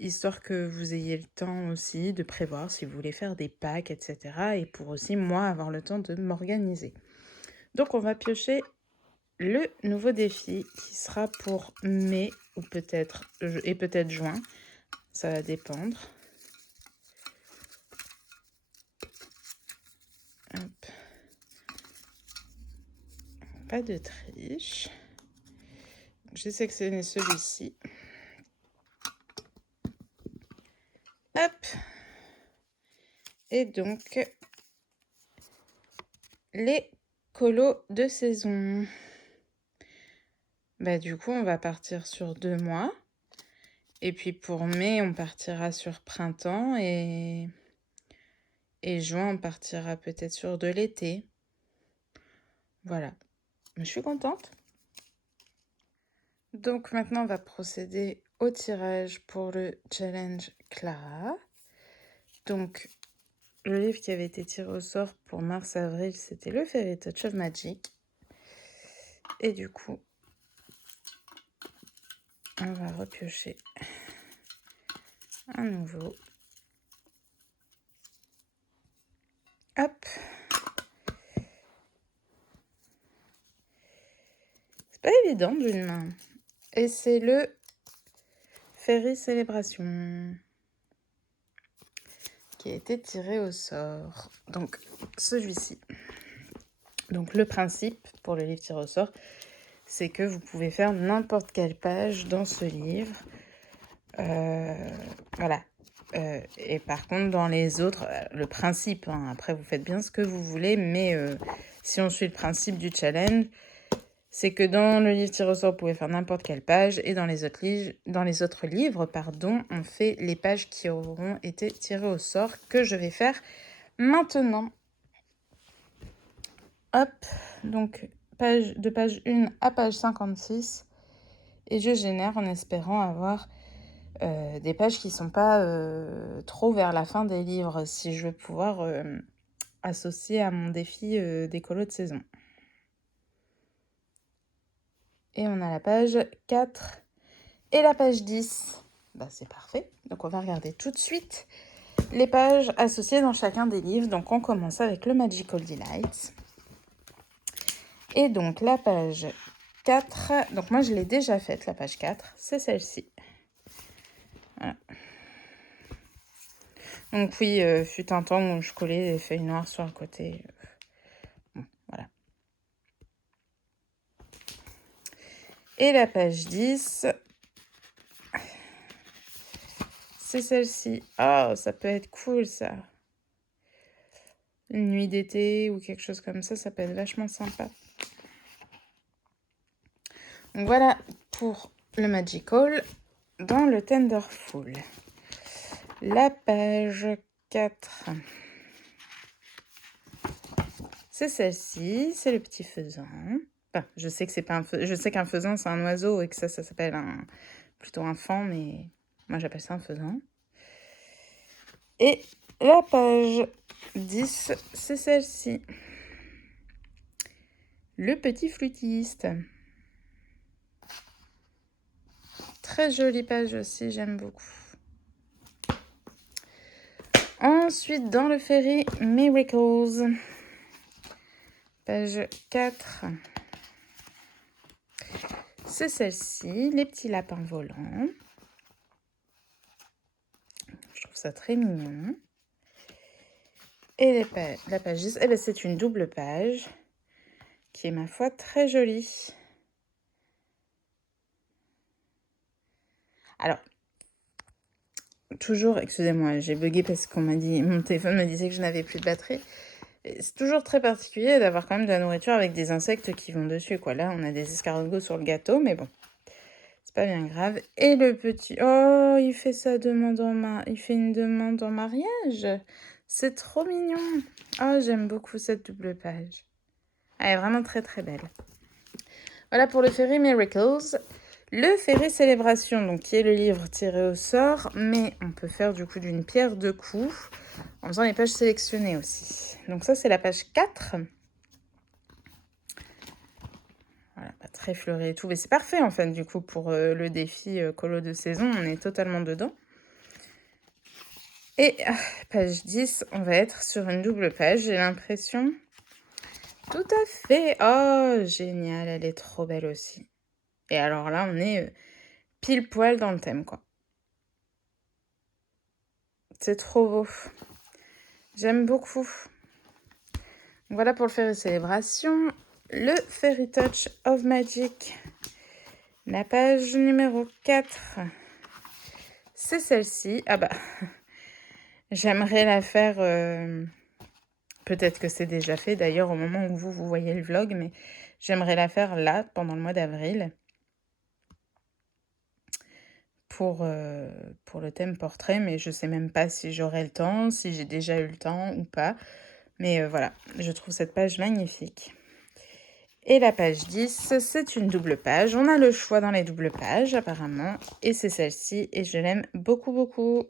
histoire que vous ayez le temps aussi de prévoir si vous voulez faire des packs, etc. Et pour aussi moi avoir le temps de m'organiser. Donc on va piocher le nouveau défi qui sera pour mai ou peut-être juin, ça va dépendre. Hop. Pas de triche. Je sais que c'est celui-ci. Hop. Et donc, les colos de saison. Bah, du coup, on va partir sur 2 mois. Et puis pour mai, on partira sur printemps. Et juin, on partira peut-être sur de l'été. Voilà. Je suis contente. Donc maintenant, on va procéder au tirage pour le challenge Clara. Donc, le livre qui avait été tiré au sort pour mars-avril, c'était le Fairy Touch of Magic. Et du coup, on va repiocher un nouveau. Hop. C'est pas évident d'une main. Et c'est le Fairy Célébration qui a été tiré au sort. Donc, celui-ci. Donc, le principe pour le livre tiré au sort, c'est que vous pouvez faire n'importe quelle page dans ce livre. Voilà. Et par contre, dans les autres, le principe, hein, après vous faites bien ce que vous voulez, mais si on suit le principe du challenge, c'est que dans le livre tiré au sort, vous pouvez faire n'importe quelle page, et dans les autres livres, on fait les pages qui auront été tirées au sort, que je vais faire maintenant. Hop, donc de page 1 à page 56, et je génère en espérant avoir des pages qui ne sont pas trop vers la fin des livres, si je veux pouvoir associer à mon défi des colos de saison. Et on a la page 4 et la page 10. Bah, c'est parfait. Donc on va regarder tout de suite les pages associées dans chacun des livres. Donc on commence avec le Magical Delights. Et donc la page 4, donc moi je l'ai déjà faite, la page 4, c'est celle-ci. Voilà. Donc oui, fut un temps où je collais des feuilles noires sur le côté. Bon, voilà. Et la page 10, c'est celle-ci. Oh, ça peut être cool ça. Une nuit d'été ou quelque chose comme ça peut être vachement sympa. Donc voilà pour le Magical dans le Tenderful. La page 4. c'est celle-ci, c'est le petit faisan. Enfin, je sais que c'est pas je sais qu'un faisan, c'est un oiseau et que ça s'appelle plutôt un faon, mais moi, j'appelle ça un faisan. Et la page 10, c'est celle-ci. Le petit flûtiste. Très jolie page aussi, j'aime beaucoup. Ensuite, dans le Fairy Miracles, page 4, c'est celle-ci, les petits lapins volants. Je trouve ça très mignon. Et la page 10, c'est une double page qui est, ma foi, très jolie. Alors, toujours, excusez-moi, j'ai bugué parce qu'on m'a dit, mon téléphone me disait que je n'avais plus de batterie. C'est toujours très particulier d'avoir quand même de la nourriture avec des insectes qui vont dessus, quoi. Là, on a des escargots sur le gâteau, mais bon, c'est pas bien grave. Et le petit... Oh, il fait il fait une demande en mariage. C'est trop mignon. Oh, j'aime beaucoup cette double page. Elle est vraiment très très belle. Voilà pour le Fairy Miracles. Le Fairy Célébration, donc qui est le livre tiré au sort, mais on peut faire du coup d'une pierre deux coups en faisant les pages sélectionnées aussi. Donc ça, c'est la page 4. Voilà, pas très fleuri et tout, mais c'est parfait en fait du coup pour le défi colo de saison, on est totalement dedans. Et page 10, on va être sur une double page, j'ai l'impression. Tout à fait. Oh, génial, elle est trop belle aussi. Et alors là, on est pile poil dans le thème, quoi. C'est trop beau. J'aime beaucoup. Voilà pour le Fairy Célébration. Le Fairy Touch of Magic. La page numéro 4. C'est celle-ci. Ah bah, j'aimerais la faire... peut-être que c'est déjà fait d'ailleurs au moment où vous voyez le vlog, mais j'aimerais la faire là, pendant le mois d'avril. Pour le thème portrait, mais je sais même pas si j'aurai le temps, si j'ai déjà eu le temps ou pas. Mais voilà, je trouve cette page magnifique. Et la page 10, c'est une double page. On a le choix dans les doubles pages, apparemment. Et c'est celle-ci, et je l'aime beaucoup, beaucoup.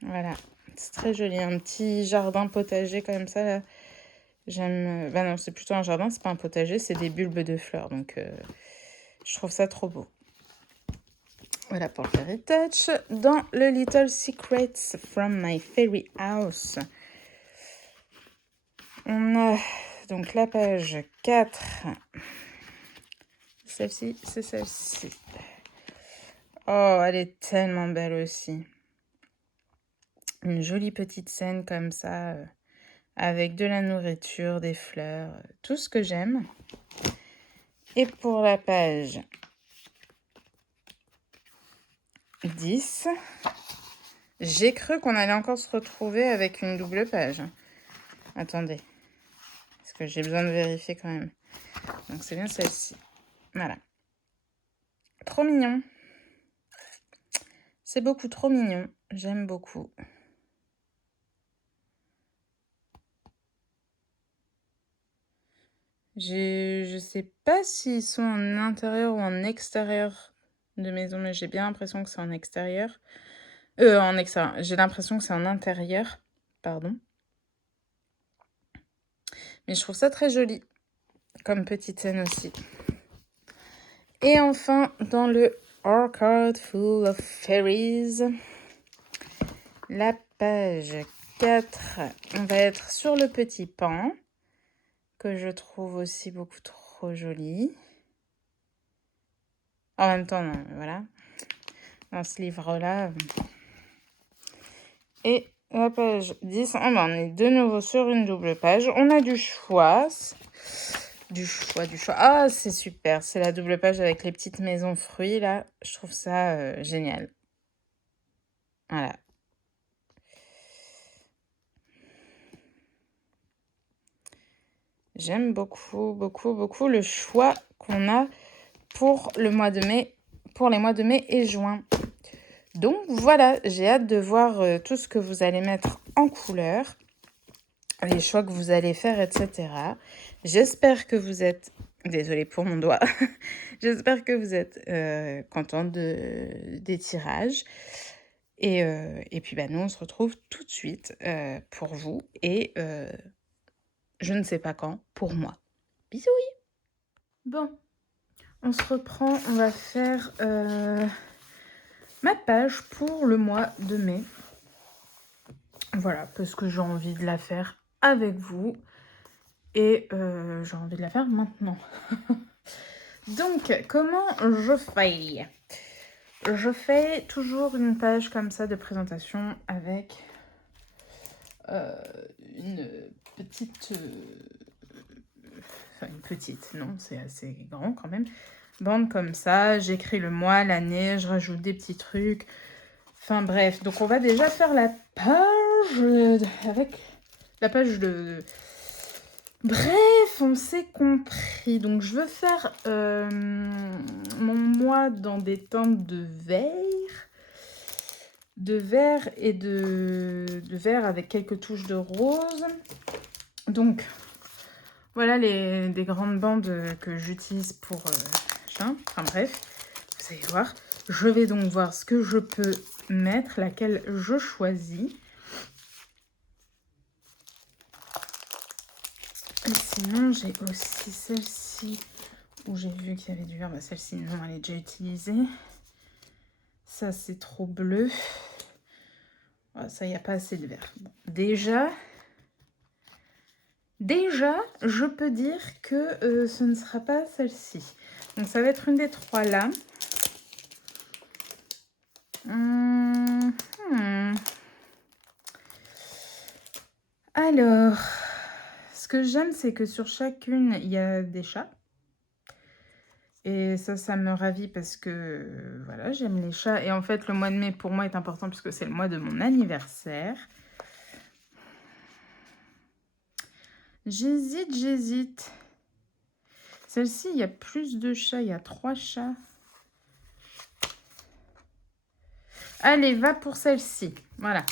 Voilà, c'est très joli. Un petit jardin potager comme ça, là. J'aime... Bah non, c'est plutôt un jardin, c'est pas un potager, c'est des bulbes de fleurs. Donc, je trouve ça trop beau. Voilà pour le Fairy Touch. Dans le Little Secrets from My Fairy House, on a donc la page 4. Celle-ci, c'est celle-ci. Oh, elle est tellement belle aussi. Une jolie petite scène comme ça, avec de la nourriture, des fleurs, tout ce que j'aime. Et pour la page 10, j'ai cru qu'on allait encore se retrouver avec une double page. Attendez, parce que j'ai besoin de vérifier quand même. Donc c'est bien celle-ci. Voilà. Trop mignon. C'est beaucoup trop mignon. J'aime beaucoup. Je sais pas s'ils sont en intérieur ou en extérieur de maison, mais j'ai bien l'impression que c'est en extérieur. En extérieur. J'ai l'impression que c'est en intérieur. Pardon. Mais je trouve ça très joli. Comme petite scène aussi. Et enfin, dans le Orchard Full of Fairies, la page 4, on va être sur le petit pan, que je trouve aussi beaucoup trop joli. En même temps, non, voilà, dans ce livre-là. Et la page 10, on est de nouveau sur une double page. On a du choix. Du choix. Ah, c'est super. C'est la double page avec les petites maisons fruits, là. Je trouve ça génial. Voilà. J'aime beaucoup, beaucoup, beaucoup le choix qu'on a pour le mois de mai, pour les mois de mai et juin. Donc voilà, j'ai hâte de voir tout ce que vous allez mettre en couleur. les choix que vous allez faire, etc. J'espère que vous êtes... Désolée pour mon doigt. J'espère que vous êtes content des tirages. Et puis, nous, on se retrouve tout de suite pour vous. Et je ne sais pas quand, pour moi. Bisous. Bon, on se reprend. On va faire ma page pour le mois de mai. Voilà, parce que j'ai envie de la faire avec vous. Et j'ai envie de la faire maintenant. Donc, comment je fais? Je fais toujours une page comme ça de présentation avec une petite... Enfin, une petite, non, c'est assez grand quand même. Bande comme ça, j'écris le mois, l'année, je rajoute des petits trucs. Enfin bref, donc on va déjà faire la page avec la page de... Bref, on s'est compris. Donc, je veux faire mon mois dans des teintes de vert. De vert et de vert avec quelques touches de rose. Donc, voilà des grandes bandes que j'utilise pour... enfin bref, vous allez voir. Je vais donc voir ce que je peux mettre, laquelle je choisis. Et sinon, j'ai aussi celle-ci où j'ai vu qu'il y avait du vert. Celle-ci, non, elle est déjà utilisée. Ça, c'est trop bleu. Oh, ça, il n'y a pas assez de vert. Bon, déjà, je peux dire que ce ne sera pas celle-ci. Donc, ça va être une des trois là. Alors, ce que j'aime, c'est que sur chacune, il y a des chats. Et ça me ravit parce que, voilà, j'aime les chats. Et en fait, le mois de mai, pour moi, est important puisque c'est le mois de mon anniversaire. J'hésite. Celle-ci, il y a plus de chats. Il y a 3 chats. Allez, va pour celle-ci. Voilà.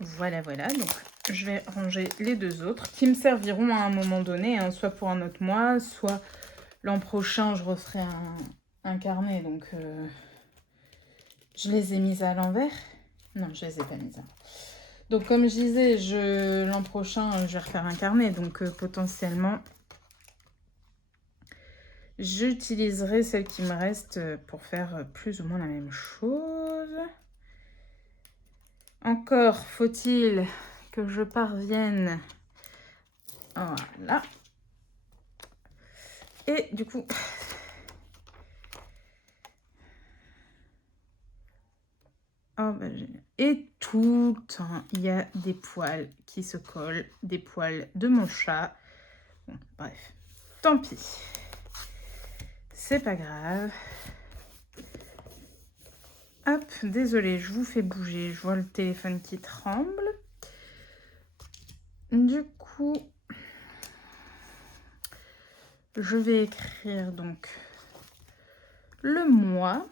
Voilà. Donc, je vais ranger les deux autres qui me serviront à un moment donné, hein, soit pour un autre mois, soit l'an prochain, je referai un carnet. Donc, je les ai mises à l'envers. Non, je les ai pas mises à l'envers. Donc, comme je disais, l'an prochain, je vais refaire un carnet. Donc, potentiellement, j'utiliserai celle qui me reste pour faire plus ou moins la même chose. Encore faut-il que je parvienne. Voilà. Et du coup... Et tout le temps, il y a des poils qui se collent, des poils de mon chat. Bon, bref, tant pis. C'est pas grave. Hop, désolée, je vous fais bouger. Je vois le téléphone qui tremble. Du coup, je vais écrire donc le mois,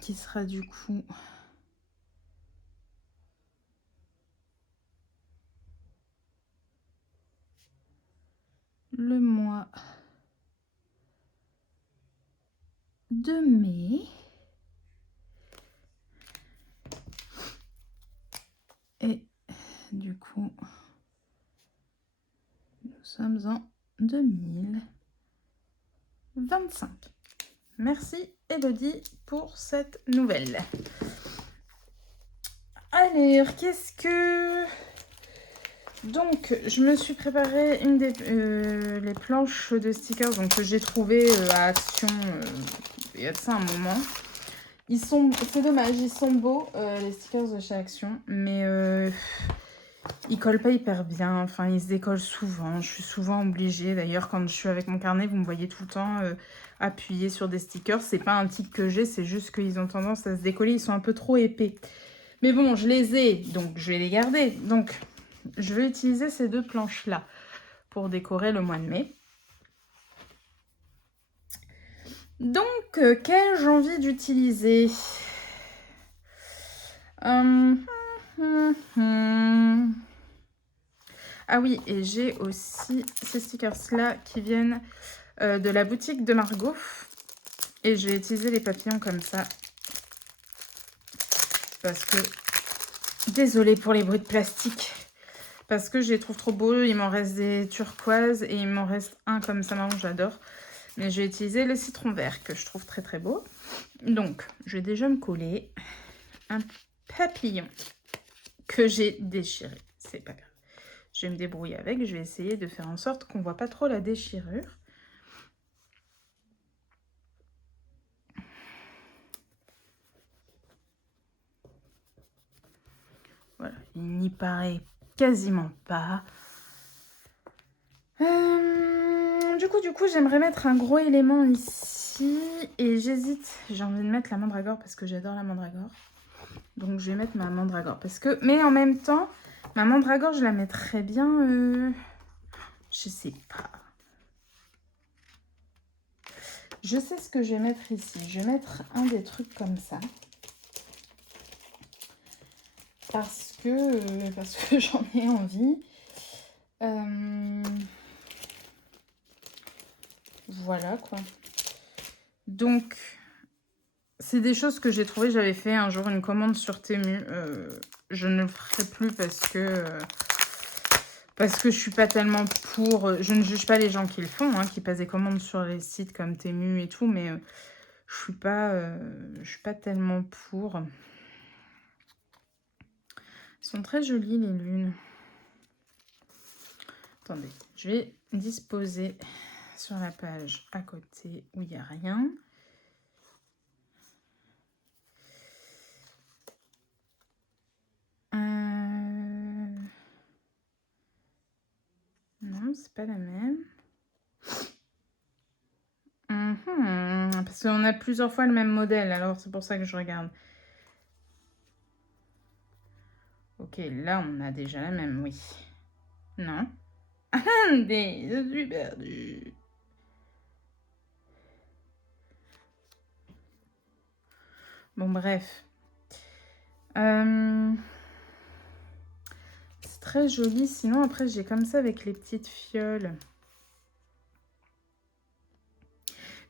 qui sera du coup... le mois de mai. Et du coup, nous sommes en 2025. Merci Elodie pour cette nouvelle. Alors, qu'est-ce que... Donc, je me suis préparé une des les planches de stickers donc, que j'ai trouvées à Action il y a de ça un moment. C'est dommage, ils sont beaux, les stickers de chez Action, mais ils collent pas hyper bien. Enfin, ils se décollent souvent. Je suis souvent obligée. D'ailleurs, quand je suis avec mon carnet, vous me voyez tout le temps appuyer sur des stickers. C'est pas un tic que j'ai, c'est juste qu'ils ont tendance à se décoller. Ils sont un peu trop épais. Mais bon, je les ai, donc je vais les garder. Donc, je vais utiliser ces deux planches-là pour décorer le mois de mai. Donc, qu'ai-je envie d'utiliser Ah oui, et j'ai aussi ces stickers-là qui viennent de la boutique de Margot. Et j'ai utilisé les papillons comme ça. Parce que... Désolée pour les bruits de plastique. Parce que je les trouve trop beaux. Il m'en reste des turquoises et il m'en reste un comme ça marron, j'adore. Mais j'ai utilisé le citron vert que je trouve très très beau. Donc, je vais déjà me coller un papillon que j'ai déchiré. C'est pas grave. Je vais me débrouiller avec. Je vais essayer de faire en sorte qu'on ne voit pas trop la déchirure. Voilà, il n'y paraît quasiment pas. Du coup, j'aimerais mettre un gros élément ici. Et j'hésite. J'ai envie de mettre la mandragore parce que j'adore la mandragore. Donc, je vais mettre ma mandragore. Mais en même temps, ma mandragore, je la mettrais bien... Je sais pas. Je sais ce que je vais mettre ici. Je vais mettre un des trucs comme ça. Parce que j'en ai envie. Voilà, quoi. Donc, c'est des choses que j'ai trouvées. J'avais fait un jour une commande sur Temu. Je ne le ferai plus parce que je suis pas tellement pour... Je ne juge pas les gens qui le font, hein, qui passent des commandes sur les sites comme Temu et tout, mais je suis pas tellement pour. Elles sont très jolies, les lunes. Attendez, je vais disposer sur la page à côté où il n'y a rien. Non, c'est pas la même. Parce qu'on a plusieurs fois le même modèle, alors c'est pour ça que je regarde. Ok, là on a déjà la même, oui. Non. Je suis perdue. Bon, bref. C'est très joli. Sinon, après, j'ai comme ça avec les petites fioles.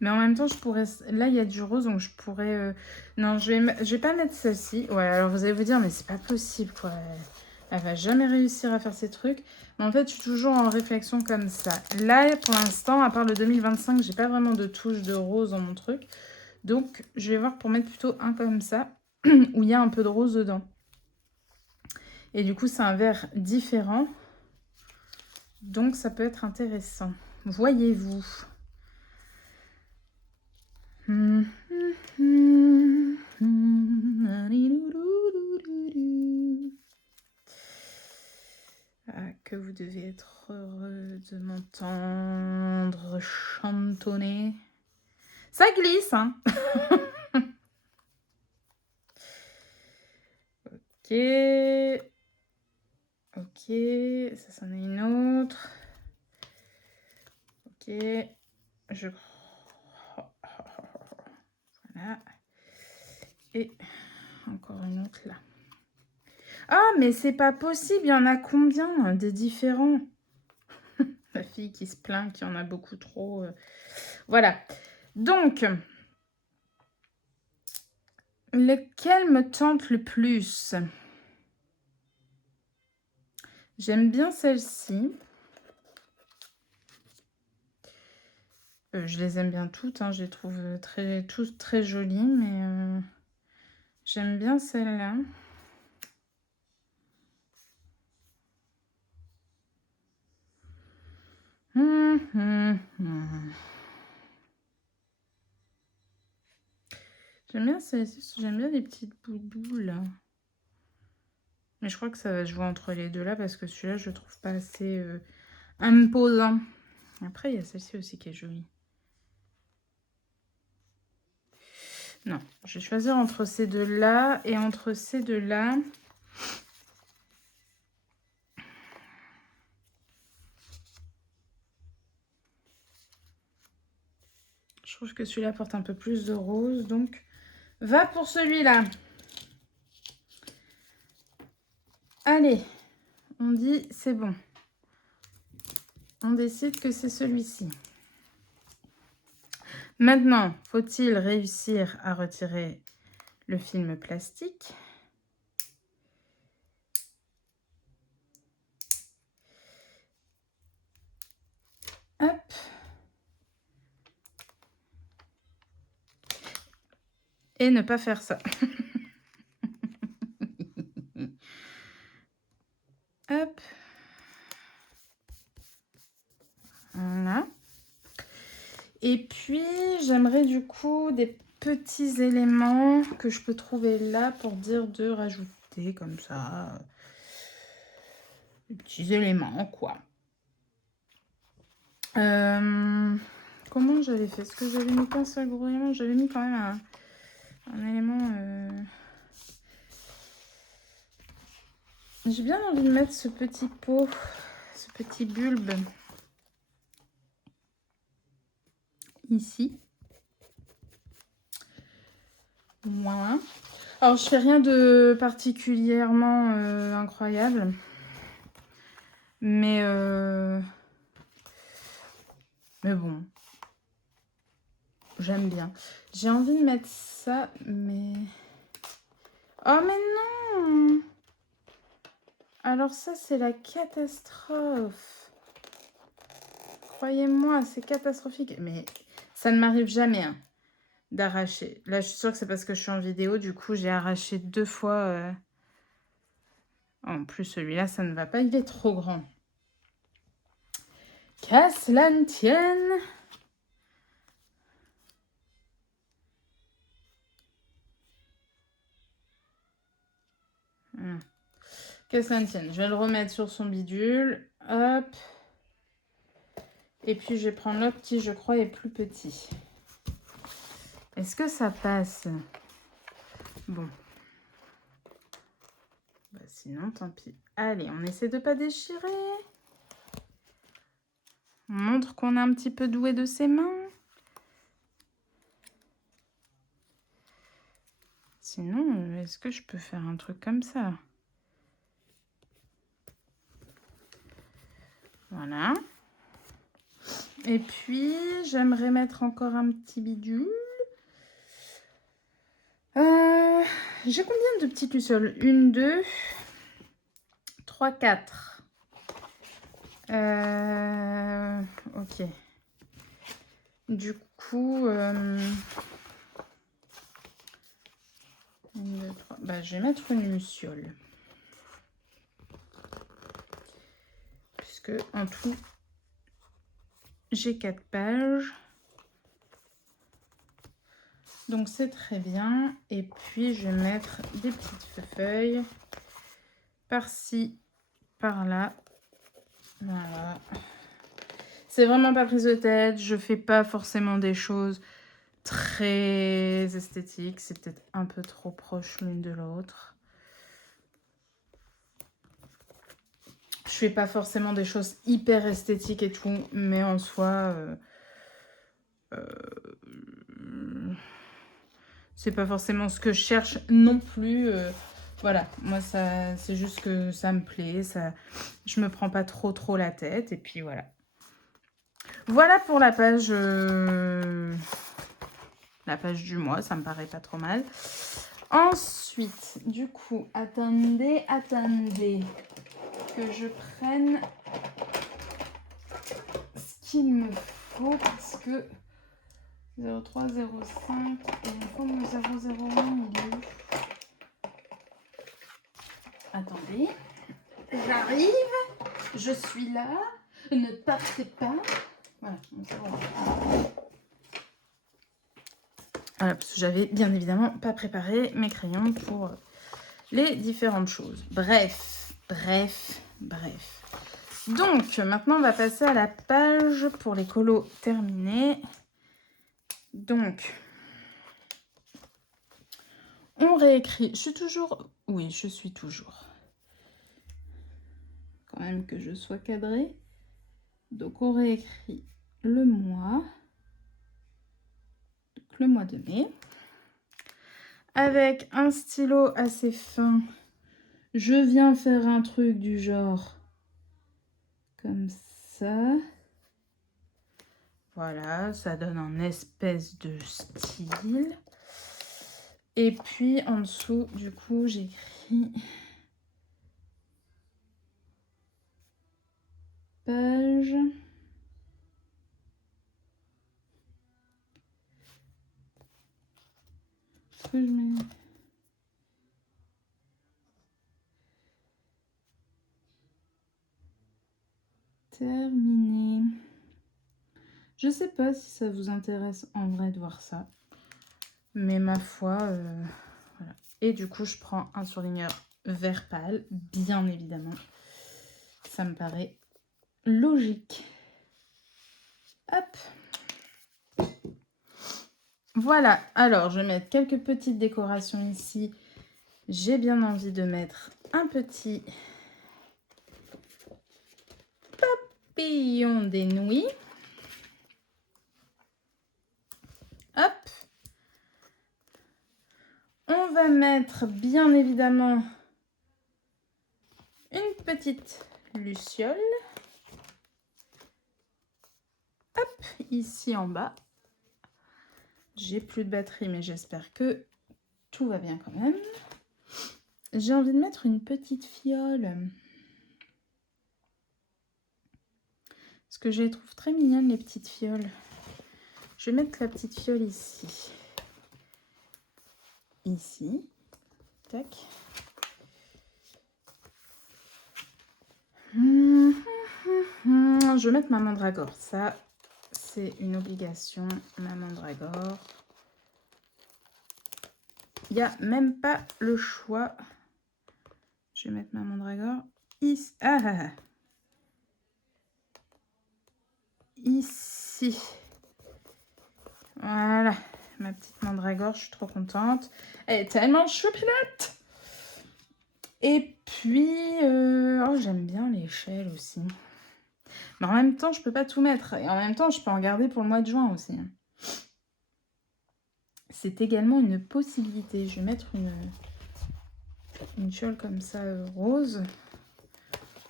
Mais en même temps, je pourrais... Là, il y a du rose, donc je pourrais... Non, je vais pas mettre celle-ci. Ouais, alors vous allez vous dire, mais c'est pas possible, quoi. Elle va jamais réussir à faire ces trucs. Mais en fait, je suis toujours en réflexion comme ça. Là, pour l'instant, à part le 2025, j'ai pas vraiment de touche de rose dans mon truc. Donc, je vais voir pour mettre plutôt un comme ça, où il y a un peu de rose dedans. Et du coup, c'est un vert différent. Donc, ça peut être intéressant. Voyez-vous. Ah, que vous devez être heureux de m'entendre chantonner. Ça glisse, hein. Ok. Ok, ça c'en est une autre. Ok. Voilà. Et encore une autre là. Ah, mais c'est pas possible, il y en a combien des différents? La fille qui se plaint qu'il y en a beaucoup trop. Voilà. Donc, lequel me tente le plus? J'aime bien celle-ci. Je les aime bien toutes, hein, je les trouve toutes très jolies, mais j'aime bien celle-là. J'aime bien celle-ci, j'aime bien les petites boules. Mais je crois que ça va jouer entre les deux là, parce que celui-là, je le trouve pas assez imposant. Après, il y a celle-ci aussi qui est jolie. Non, je vais choisir entre ces deux-là et entre ces deux-là. Je trouve que celui-là porte un peu plus de rose, donc va pour celui-là. Allez, on dit c'est bon. On décide que c'est celui-ci. Maintenant, faut-il réussir à retirer le film plastique? Hop. Et ne pas faire ça. Hop. Voilà. Et puis, j'aimerais du coup des petits éléments que je peux trouver là pour dire de rajouter comme ça. Des petits éléments, quoi. Comment j'avais fait? Est-ce que j'avais mis qu'un seul gros élément? J'avais mis quand même un élément... J'ai bien envie de mettre ce petit pot, ce petit bulbe ici. Voilà. Alors, je fais rien de particulièrement incroyable. Mais bon, j'aime bien. J'ai envie de mettre ça, mais... Oh, mais non! Alors ça, c'est la catastrophe. Croyez-moi, c'est catastrophique. Mais ça ne m'arrive jamais hein, d'arracher. Là, je suis sûre que c'est parce que je suis en vidéo. Du coup, j'ai arraché 2 fois. En plus, celui-là, ça ne va pas. Il est trop grand. Qu'à cela ne tienne. Qu'à cela ne tienne. Je vais le remettre sur son bidule. Hop. Et puis, je vais prendre l'autre qui, je crois, est plus petit. Est-ce que ça passe? Bon. Bah, sinon, tant pis. Allez, on essaie de pas déchirer. On montre qu'on est un petit peu doué de ses mains. Sinon, est-ce que je peux faire un truc comme ça? Voilà. Et puis, j'aimerais mettre encore un petit bidule. J'ai combien de petites lucioles? 1, 2, 3, 4. Ok. Du coup, 1, 2, 3. Bah, je vais mettre une luciole. Puisque en tout, j'ai 4 pages. Donc c'est très bien. Et puis je vais mettre des petites feuilles par-ci, par-là. Voilà. C'est vraiment pas prise de tête. Je fais pas forcément des choses très esthétiques. C'est peut-être un peu trop proche l'une de l'autre. Je fais pas forcément des choses hyper esthétiques et tout. Mais en soi... c'est pas forcément ce que je cherche non plus. Voilà, moi c'est juste que ça me plaît, je me prends pas trop la tête et puis voilà. Voilà pour la page du mois, ça me paraît pas trop mal. Ensuite, du coup, attendez que je prenne ce qu'il me faut parce que 03, 05 et il me faut mon 001 il est où? Attendez, j'arrive, je suis là, ne partez pas. Voilà, voilà, parce que j'avais bien évidemment pas préparé mes crayons pour les différentes choses. Bref. Donc, maintenant, on va passer à la page pour les colos terminés. Donc, on réécrit. Je suis toujours... Oui, je suis toujours. Quand même que je sois cadrée. Donc, on réécrit le mois. Donc, le mois de mai. Avec un stylo assez fin, Je viens faire un truc du genre comme ça. Voilà, ça donne un espèce de style. Et puis en dessous, du coup, j'écris page. Que je mets... Terminé. Je sais pas si ça vous intéresse en vrai de voir ça. Mais ma foi, voilà. Et du coup, je prends un surligneur vert pâle, bien évidemment. Ça me paraît logique. Hop. Voilà. Alors, je vais mettre quelques petites décorations ici. J'ai bien envie de mettre un petit papillon des nouilles. Hop. On va mettre bien évidemment une petite luciole. Hop, ici en bas. J'ai plus de batterie, mais j'espère que tout va bien quand même. J'ai envie de mettre une petite fiole. Parce que je les trouve très mignonnes, les petites fioles. Je vais mettre la petite fiole ici. Ici. Tac. Je vais mettre ma mandragore. Ça, c'est une obligation. Ma mandragore. Il n'y a même pas le choix. Je vais mettre ma mandragore ici. Ici. Voilà. Ma petite mandragore, je suis trop contente. Elle est tellement choupinette. Et puis, oh, j'aime bien l'échelle aussi. Mais en même temps, je peux pas tout mettre. Et en même temps, je peux en garder pour le mois de juin aussi. C'est également une possibilité. Je vais mettre une fiole comme ça rose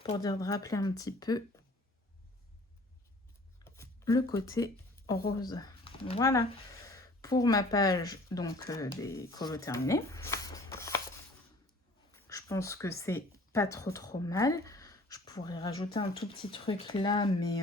pour dire de rappeler un petit peu le côté rose. Voilà pour ma page donc des colos terminés. Je pense que c'est pas trop mal. Je pourrais rajouter un tout petit truc là, mais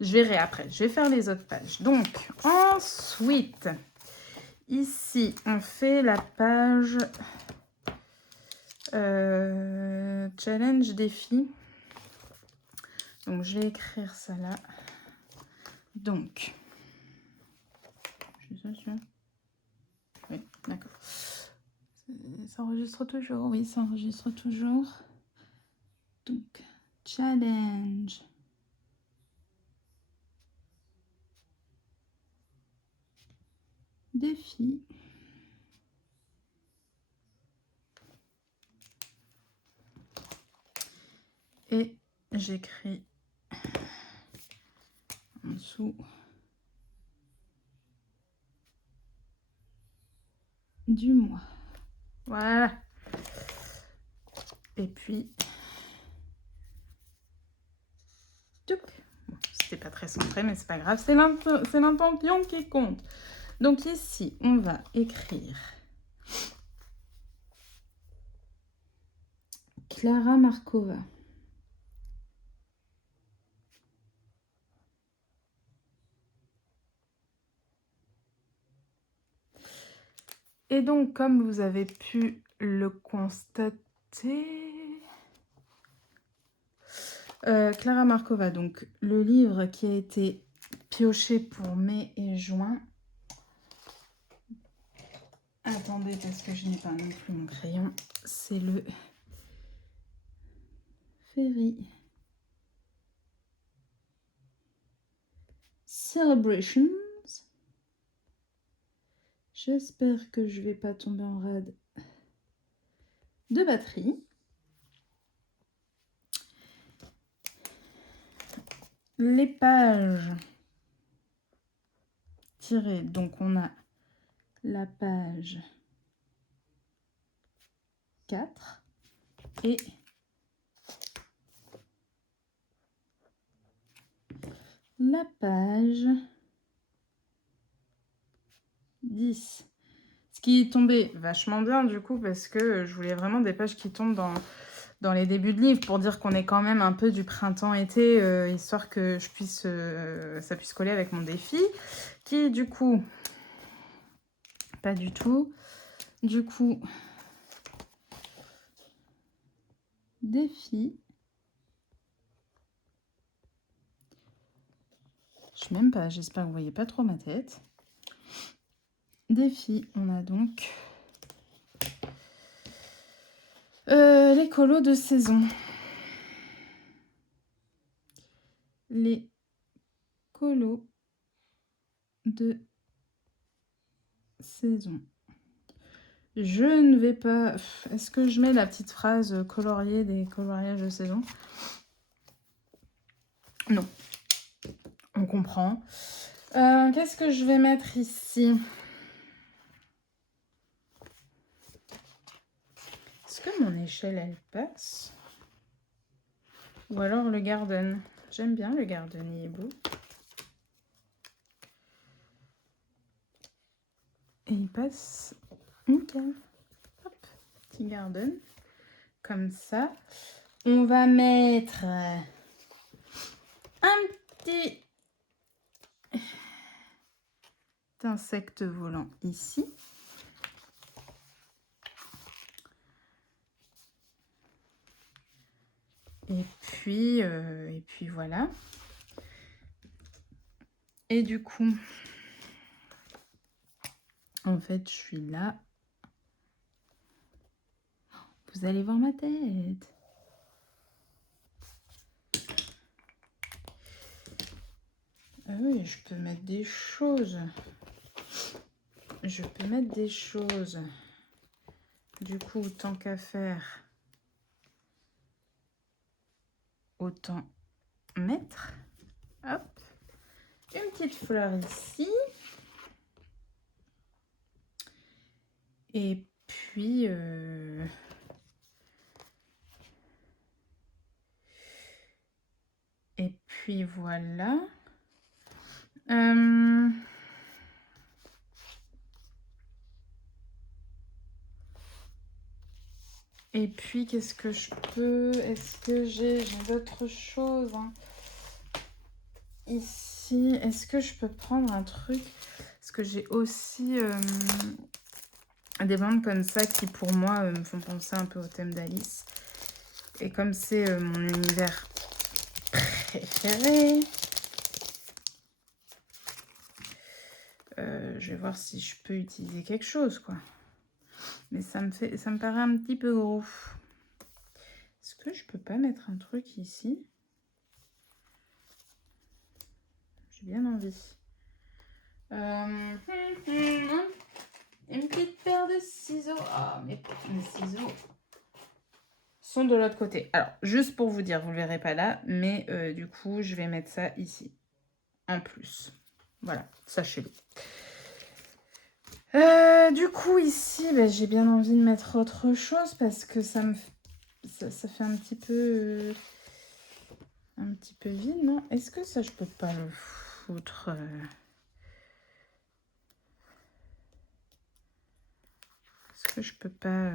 je verrai après. Je vais faire les autres pages. Donc, ensuite, ici, on fait la page challenge défi. Donc, je vais écrire ça là. Donc, je suis sûre. Oui, d'accord. Ça enregistre toujours. Oui, ça enregistre toujours. Donc, challenge. Défi. Et j'écris en dessous du mois. Voilà. Et puis, bon, c'était pas très centré, mais c'est pas grave. C'est l'intention qui compte. Donc ici, on va écrire Klara Markova. Et donc, comme vous avez pu le constater, Klara Markova, donc le livre qui a été pioché pour mai et juin. Attendez, parce que je n'ai pas non plus mon crayon. C'est le Fairy Celebrations. J'espère que je vais pas tomber en rade de batterie. les pages tirées. Donc, on a la page 4 et la page 10. Ce qui tombait vachement bien du coup parce que je voulais vraiment des pages qui tombent dans les débuts de livre pour dire qu'on est quand même un peu du printemps-été, histoire que je puisse, ça puisse coller avec mon défi. Qui du coup, pas du tout. Du coup, défi. Je sais même pas, j'espère que vous voyez pas trop ma tête. Défi, on a donc les colos de saison. Les colos de saison. Je ne vais pas... Est-ce que je mets la petite phrase colorier des coloriages de saison? Non. On comprend. Qu'est-ce que je vais mettre ici? Est-ce que mon échelle, elle passe? Ou alors le garden? J'aime bien le garden, il est beau. Et il passe nickel. Hop, petit garden. Comme ça. On va mettre un petit insecte volant ici. Et puis voilà. Et du coup, en fait, je suis là. Vous allez voir ma tête. Ah oui, je peux mettre des choses. Je peux mettre des choses. Du coup, tant qu'à faire, autant mettre. Hop. Une petite fleur ici. Et puis... Et puis voilà. Et puis qu'est-ce que je peux... Est-ce que j'ai d'autres choses hein, ici? Est-ce que je peux prendre un truc? Parce que j'ai aussi des bandes comme ça qui pour moi me font penser un peu au thème d'Alice. Et comme c'est mon univers préféré, je vais voir si je peux utiliser quelque chose, quoi. Mais ça me paraît un petit peu gros. Est-ce que je peux pas mettre un truc ici? J'ai bien envie. Une petite paire de ciseaux. Ah, mes ciseaux sont de l'autre côté. Alors, juste pour vous dire, vous ne le verrez pas là, mais du coup, je vais mettre ça ici. En plus. Voilà, sachez-le. Du coup, ici, j'ai bien envie de mettre autre chose parce que ça fait un petit peu vide, non? Est-ce que ça, je peux pas le foutre Est-ce que je peux pas...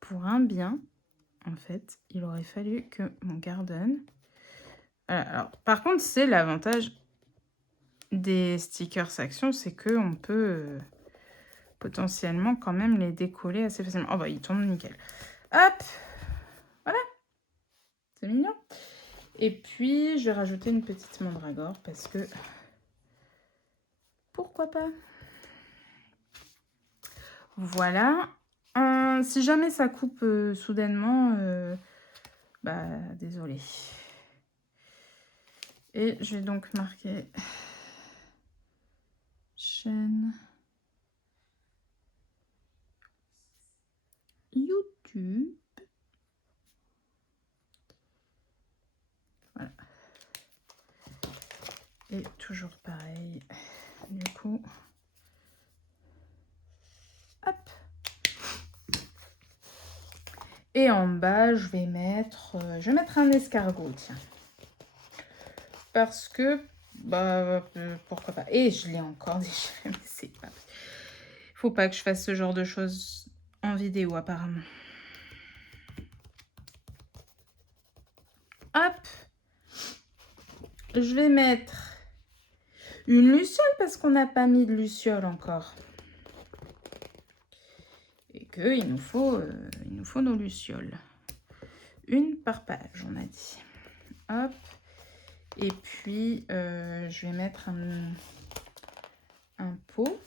Pour un bien, en fait, il aurait fallu que mon garden... Alors, par contre, c'est l'avantage des stickers Action, c'est qu'on peut potentiellement quand même les décoller assez facilement. Oh bah, ils tombent nickel. Hop! Voilà! C'est mignon. Et puis, je vais rajouter une petite mandragore parce que... Pourquoi pas? Voilà. Si jamais ça coupe soudainement, bah, désolé. Et je vais donc marquer chaîne YouTube. toujours pareil. Du coup, hop. Et en bas, je vais mettre un escargot, tiens. Parce que, bah, pourquoi pas. Et je l'ai encore déchiré, mais c'est pas... Faut pas que je fasse ce genre de choses en vidéo, apparemment. Hop. Je vais mettre une luciole parce qu'on n'a pas mis de luciole encore. Et qu'il nous faut nos lucioles. Une par page, on a dit. Hop. Et puis, je vais mettre un pot.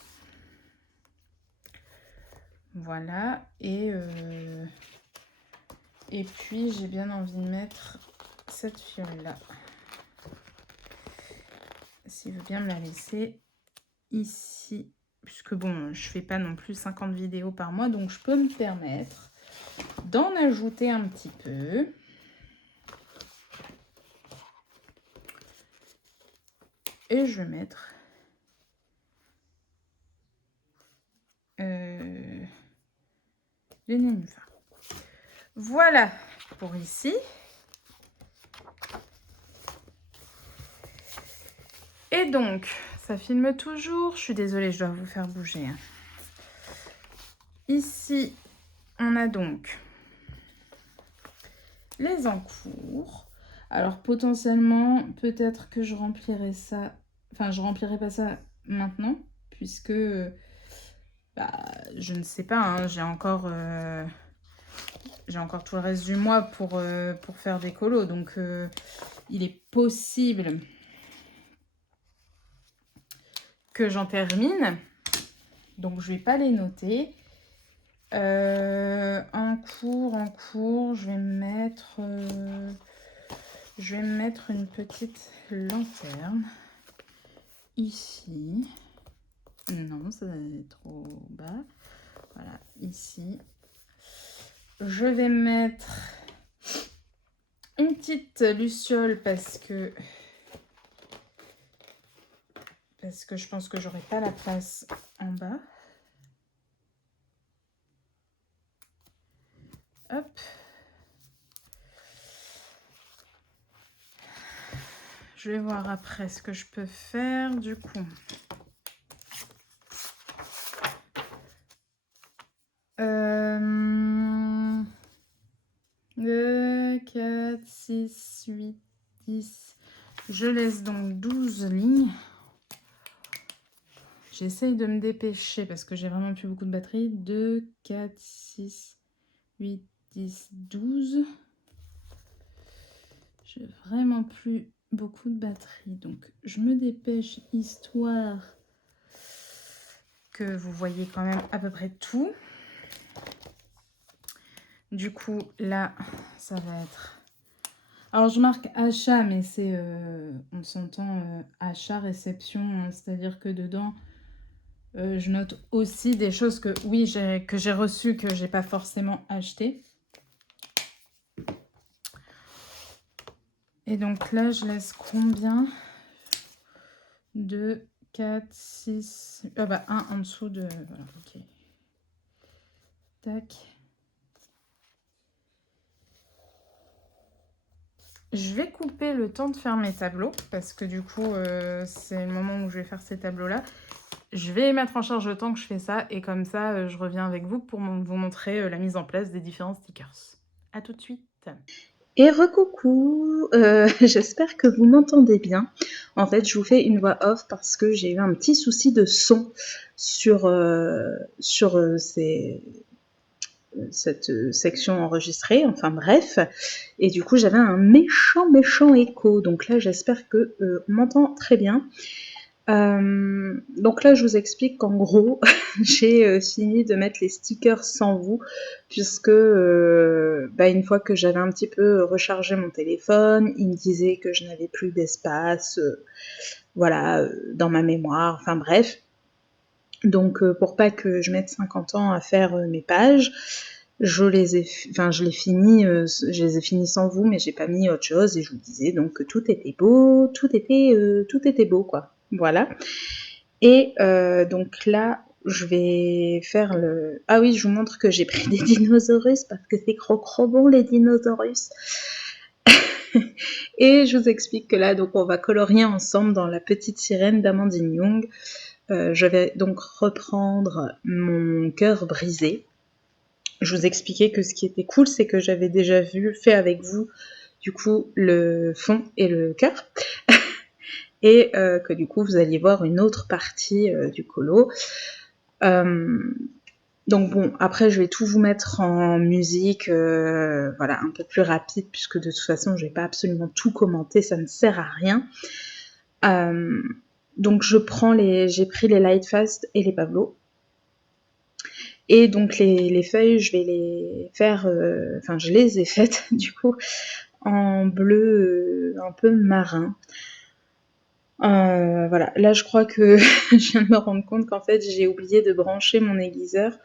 Voilà. Et puis, j'ai bien envie de mettre cette fiole-là. S'il veut bien me la laisser ici. Puisque bon, je fais pas non plus 50 vidéos par mois, donc je peux me permettre d'en ajouter un petit peu. Et je vais mettre les nénuphars. Voilà pour ici. Et donc, ça filme toujours. Je suis désolée, je dois vous faire bouger. Hein. Ici, on a donc les encours. Alors, potentiellement, peut-être que je remplirai ça... Enfin, je remplirai pas ça maintenant, puisque... bah, je ne sais pas, hein, j'ai encore tout le reste du mois pour faire des colos. Donc, il est possible que j'en termine. Donc, je vais pas les noter. En cours, je vais me mettre une petite lanterne. Ici. Non, ça va être trop bas. Voilà, ici. Je vais mettre une petite luciole parce que je pense que j'aurai pas la place en bas. Hop. Je vais voir après ce que je peux faire du coup. 2, 4, 6, 8, 10. Je laisse donc 12 lignes. J'essaye de me dépêcher parce que j'ai vraiment plus beaucoup de batterie. 2, 4, 6, 8, 10, 12. J'ai vraiment plus beaucoup de batterie. Donc, je me dépêche histoire que vous voyez quand même à peu près tout. Du coup, là, ça va être... Alors, je marque achat, mais c'est... on s'entend achat, réception. Hein, c'est-à-dire que dedans, je note aussi des choses que, oui, que j'ai reçues, que j'ai pas forcément achetées. Et donc là, je laisse combien? 2, 4, 6... Ah bah, 1 en dessous de... Voilà, ok. Tac. Je vais couper le temps de faire mes tableaux parce que du coup, c'est le moment où je vais faire ces tableaux-là. Je vais mettre en charge le temps que je fais ça et comme ça, je reviens avec vous pour vous montrer la mise en place des différents stickers. À tout de suite. Et recoucou, j'espère que vous m'entendez bien. En fait, je vous fais une voix off parce que j'ai eu un petit souci de son sur cette section enregistrée, enfin bref. Et du coup, j'avais un méchant écho. Donc là, j'espère que on m'entend très bien. Donc là, je vous explique qu'en gros, j'ai fini de mettre les stickers sans vous, puisque une fois que j'avais un petit peu rechargé mon téléphone, il me disait que je n'avais plus d'espace, dans ma mémoire, enfin bref. Donc pour pas que je mette 50 ans à faire mes pages, je les ai finis sans vous, mais j'ai pas mis autre chose et je vous disais donc que tout était beau, tout était beau quoi. Voilà. Et donc là, je vais faire le... Ah oui, je vous montre que j'ai pris des dinosaures parce que c'est trop bon les dinosaures. Et je vous explique que là, donc on va colorier ensemble dans La Petite Sirène d'Amandine Young. Je vais donc reprendre Mon cœur brisé. Je vous expliquais que ce qui était cool, c'est que j'avais déjà fait avec vous, du coup, le fond et le cœur. Et que du coup, vous alliez voir une autre partie du colo. Donc bon, après, je vais tout vous mettre en musique, voilà, un peu plus rapide, puisque de toute façon, je vais pas absolument tout commenter, ça ne sert à rien. Donc j'ai pris les Lightfast et les Pablo. Et donc les feuilles, je vais les faire, enfin je les ai faites du coup en bleu un peu marin. Voilà, là je crois que je viens de me rendre compte qu'en fait j'ai oublié de brancher mon aiguiseur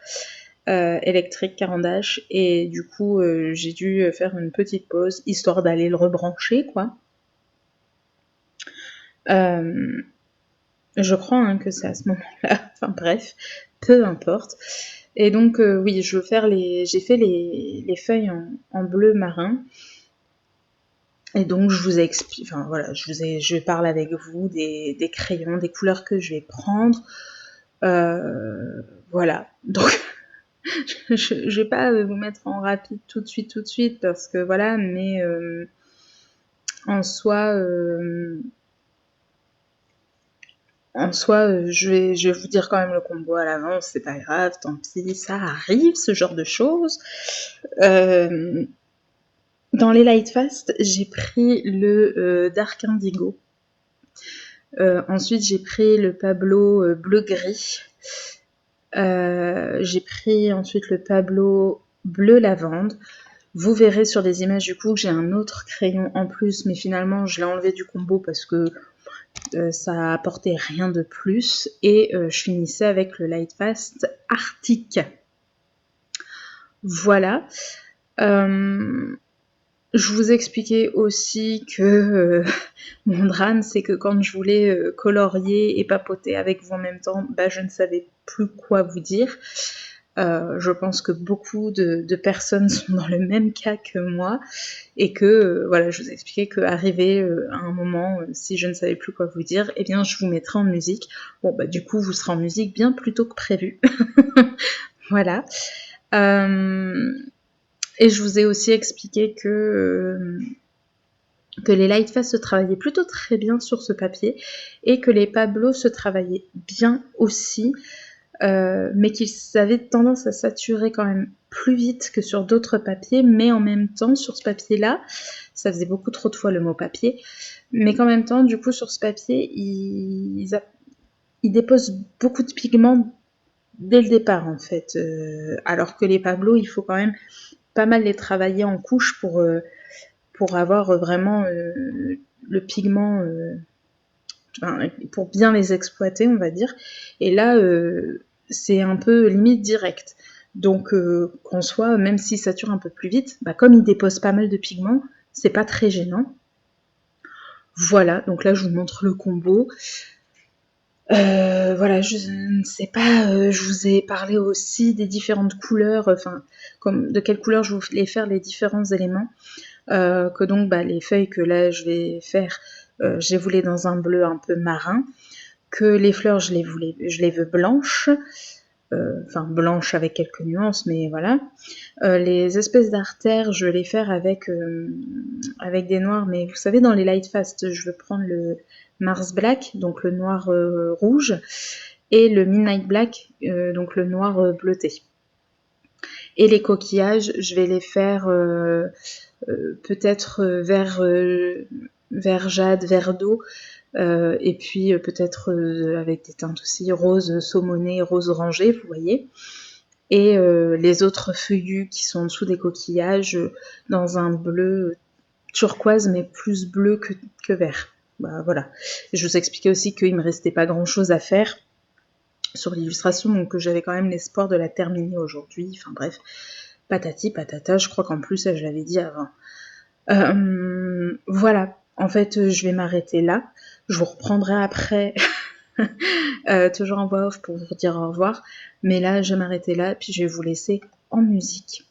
électrique Caran d'H et du coup j'ai dû faire une petite pause histoire d'aller le rebrancher quoi. Je crois que c'est à ce moment-là, enfin bref, peu importe. Et donc oui, j'ai fait les feuilles en bleu marin. Et donc je vous ai expliqué, enfin voilà, je parle avec vous des crayons, des couleurs que je vais prendre. Voilà, donc je vais pas vous mettre en rapide tout de suite parce que voilà, mais en soi, je vais vous dire quand même le combo à l'avance, c'est pas grave, tant pis, ça arrive, ce genre de choses. Dans les Lightfast, j'ai pris le Dark Indigo. Ensuite, j'ai pris le Pablo bleu-gris. J'ai pris ensuite le Pablo bleu lavande. Vous verrez sur les images du coup que j'ai un autre crayon en plus, mais finalement je l'ai enlevé du combo parce que ça apportait rien de plus. Et je finissais avec le Lightfast Arctique. Voilà. Je vous expliquais aussi que mon drame, c'est que quand je voulais colorier et papoter avec vous en même temps, je ne savais plus quoi vous dire. Je pense que beaucoup de personnes sont dans le même cas que moi et que voilà, je vous expliquais qu'arrivé à un moment, si je ne savais plus quoi vous dire, eh bien je vous mettrai en musique. Bon du coup vous serez en musique bien plus tôt que prévu. Voilà. Et je vous ai aussi expliqué que les Lightfast se travaillaient plutôt très bien sur ce papier et que les Pablo se travaillaient bien aussi, mais qu'ils avaient tendance à saturer quand même plus vite que sur d'autres papiers, mais en même temps sur ce papier-là, ça faisait beaucoup trop de fois le mot papier, mais qu'en même temps, du coup, sur ce papier, ils déposent beaucoup de pigments dès le départ en fait, alors que les Pablo, il faut quand même pas mal les travailler en couches pour avoir vraiment le pigment, pour bien les exploiter, on va dire. Et là, c'est un peu limite direct. Donc, qu'en soit, même s'il sature un peu plus vite, comme il dépose pas mal de pigments, c'est pas très gênant. Voilà, donc là, je vous montre le combo. Voilà, je ne sais pas, je vous ai parlé aussi des différentes couleurs, enfin, de quelle couleur je voulais faire les différents éléments. Que donc les feuilles que là je vais faire, je les voulais dans un bleu un peu marin, que les fleurs je les veux blanches, enfin blanches avec quelques nuances, mais voilà. Les espèces d'artères, je vais les faire avec des noirs, mais vous savez dans les Lightfast, je veux prendre le Mars Black, donc le noir rouge, et le Midnight Black, donc le noir bleuté. Et les coquillages, je vais les faire peut-être vert jade, vert d'eau, et puis peut-être avec des teintes aussi rose saumonné, rose orangé, vous voyez. Et les autres feuillus qui sont en dessous des coquillages dans un bleu turquoise, mais plus bleu que vert. Voilà. Je vous expliquais aussi qu'il ne me restait pas grand-chose à faire sur l'illustration, donc j'avais quand même l'espoir de la terminer aujourd'hui. Enfin bref, patati patata, je crois qu'en plus, je l'avais dit avant. Voilà, en fait, je vais m'arrêter là. Je vous reprendrai après toujours en voix off pour vous dire au revoir. Mais là, je vais m'arrêter là, puis je vais vous laisser en musique.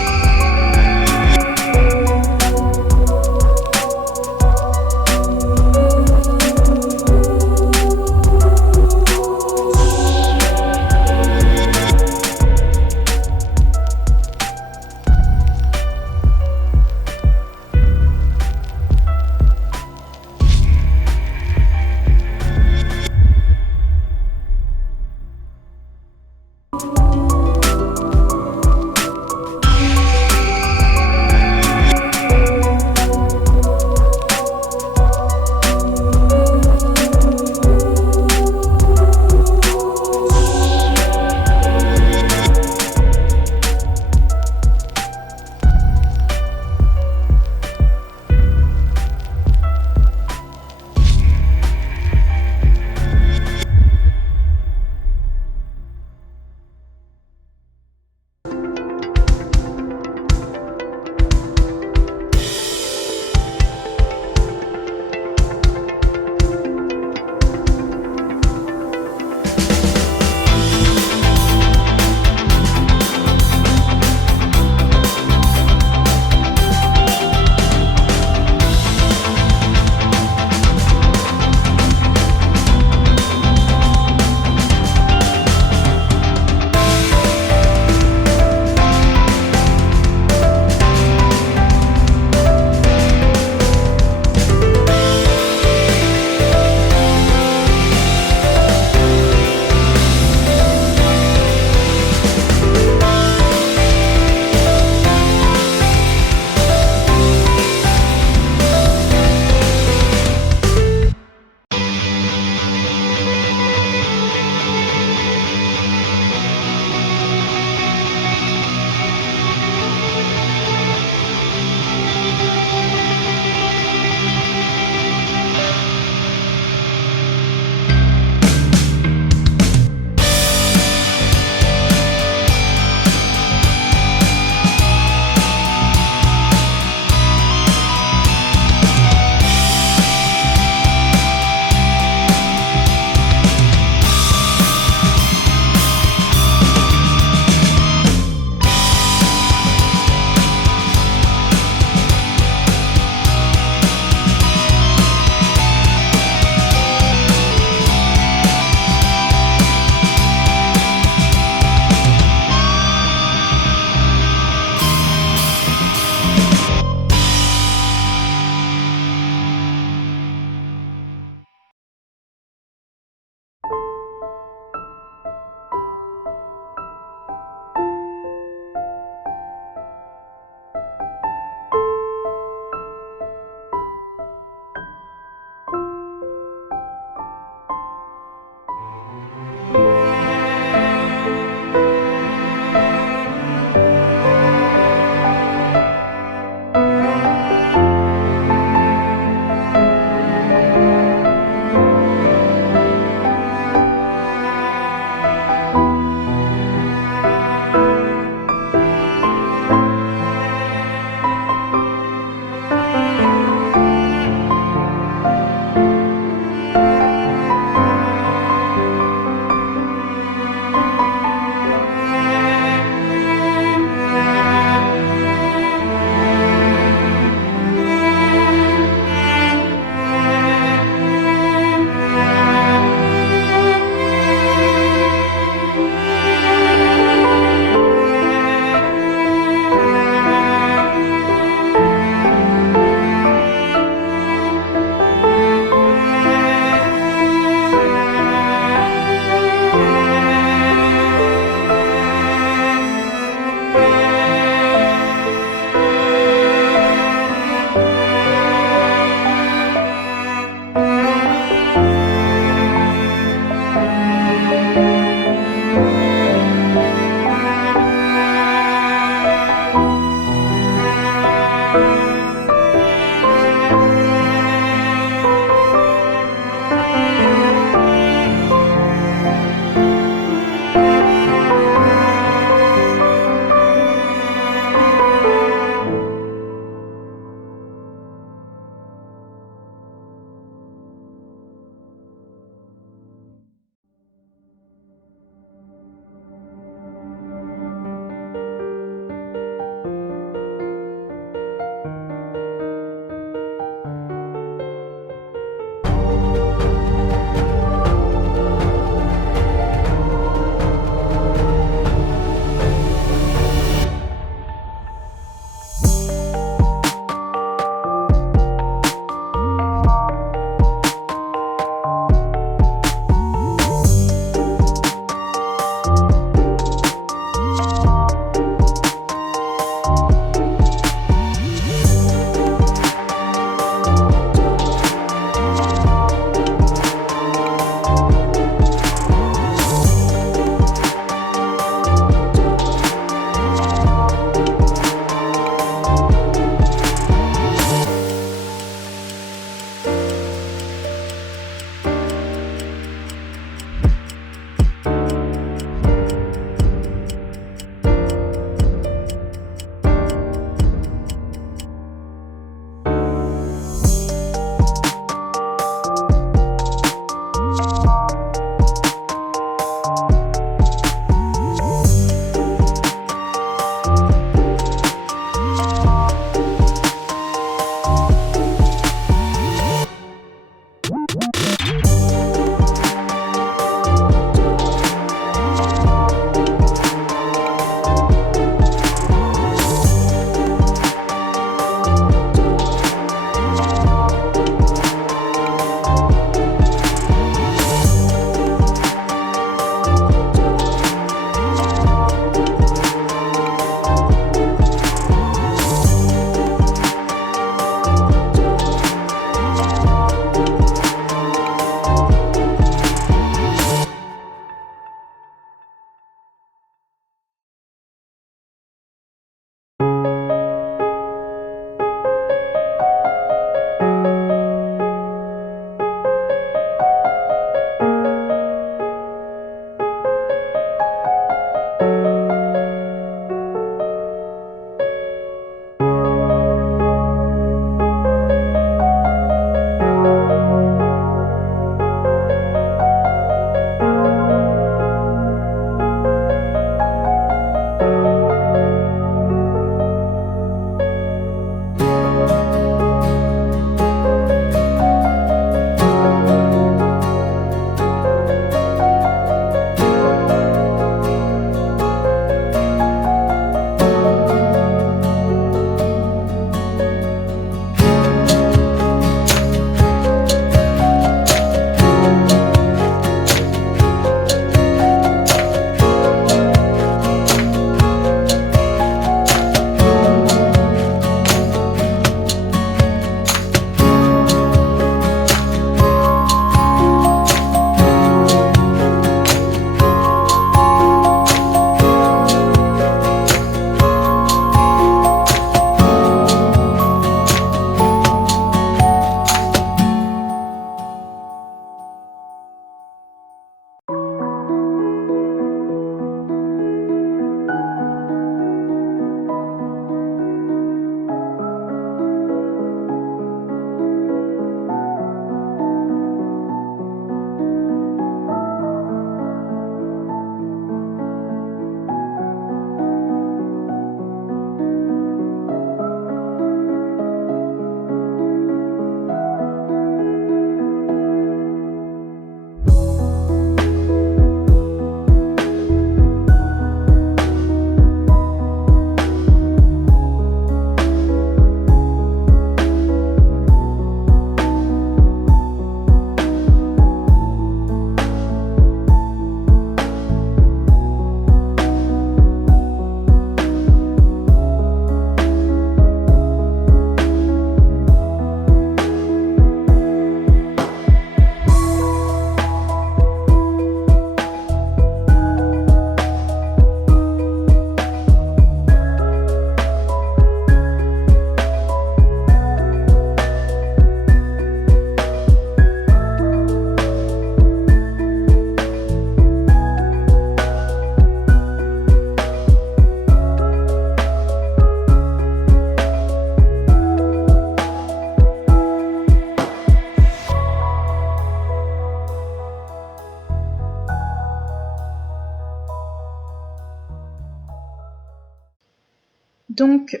Donc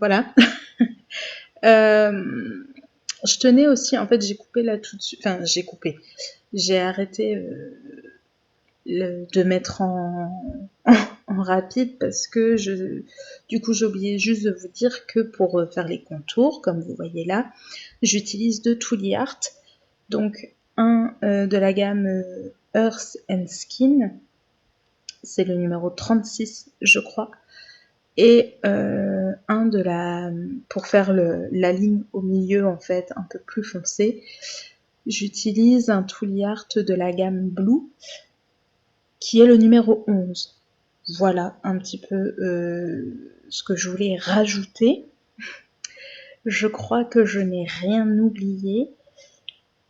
voilà. Je tenais aussi, en fait, j'ai coupé là tout de suite, enfin j'ai arrêté de mettre en rapide parce que du coup j'ai oublié juste de vous dire que pour faire les contours, comme vous voyez là, j'utilise deux Tooly Art, donc un de la gamme Earth and Skin, c'est le numéro 36 je crois, et un pour faire la ligne au milieu en fait un peu plus foncée, j'utilise un Tooly Art de la gamme Blue qui est le numéro 11. Voilà un petit peu ce que je voulais rajouter. Je crois que je n'ai rien oublié.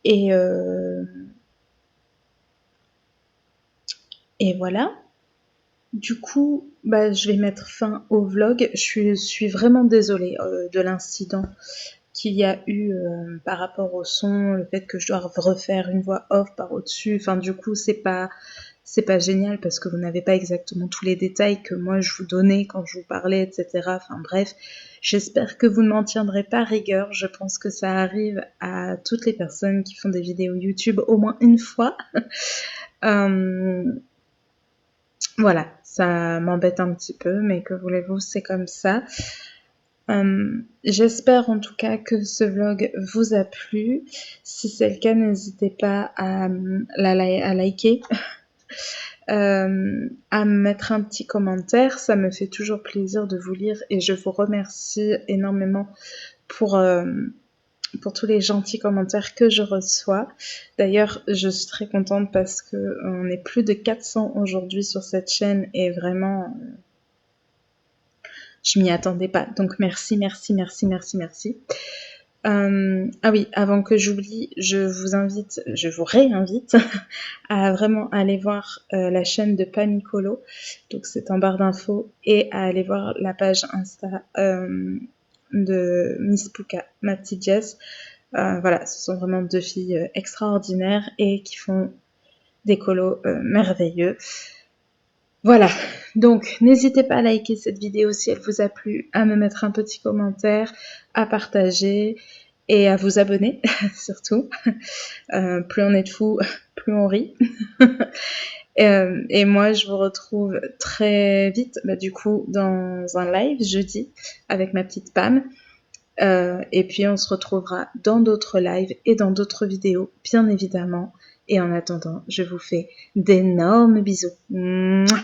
Et voilà. Du coup, je vais mettre fin au vlog. Je suis vraiment désolée de l'incident qu'il y a eu par rapport au son, le fait que je dois refaire une voix off par au-dessus. Enfin, du coup, c'est pas génial parce que vous n'avez pas exactement tous les détails que moi je vous donnais quand je vous parlais, etc. Enfin bref, j'espère que vous ne m'en tiendrez pas rigueur. Je pense que ça arrive à toutes les personnes qui font des vidéos YouTube au moins une fois. Voilà, ça m'embête un petit peu, mais que voulez-vous, c'est comme ça. J'espère en tout cas que ce vlog vous a plu. Si c'est le cas, n'hésitez pas à liker, à me mettre un petit commentaire. Ça me fait toujours plaisir de vous lire et je vous remercie énormément pour tous les gentils commentaires que je reçois. D'ailleurs, je suis très contente parce qu'on est plus de 400 aujourd'hui sur cette chaîne et vraiment, je m'y attendais pas. Donc merci, merci, merci, merci, merci. Ah oui, avant que j'oublie, je vous réinvite à vraiment aller voir la chaîne de Pamicolo, donc c'est en barre d'infos, et à aller voir la page Insta de Miss Puka, ma petite Jess. Voilà, ce sont vraiment deux filles extraordinaires et qui font des colos merveilleux. Voilà, donc n'hésitez pas à liker cette vidéo si elle vous a plu, à me mettre un petit commentaire, à partager et à vous abonner surtout. Plus on est de fous, plus on rit. Et moi, je vous retrouve très vite, du coup, dans un live jeudi avec ma petite Pam. Et puis, on se retrouvera dans d'autres lives et dans d'autres vidéos, bien évidemment. Et en attendant, je vous fais d'énormes bisous. Mouah.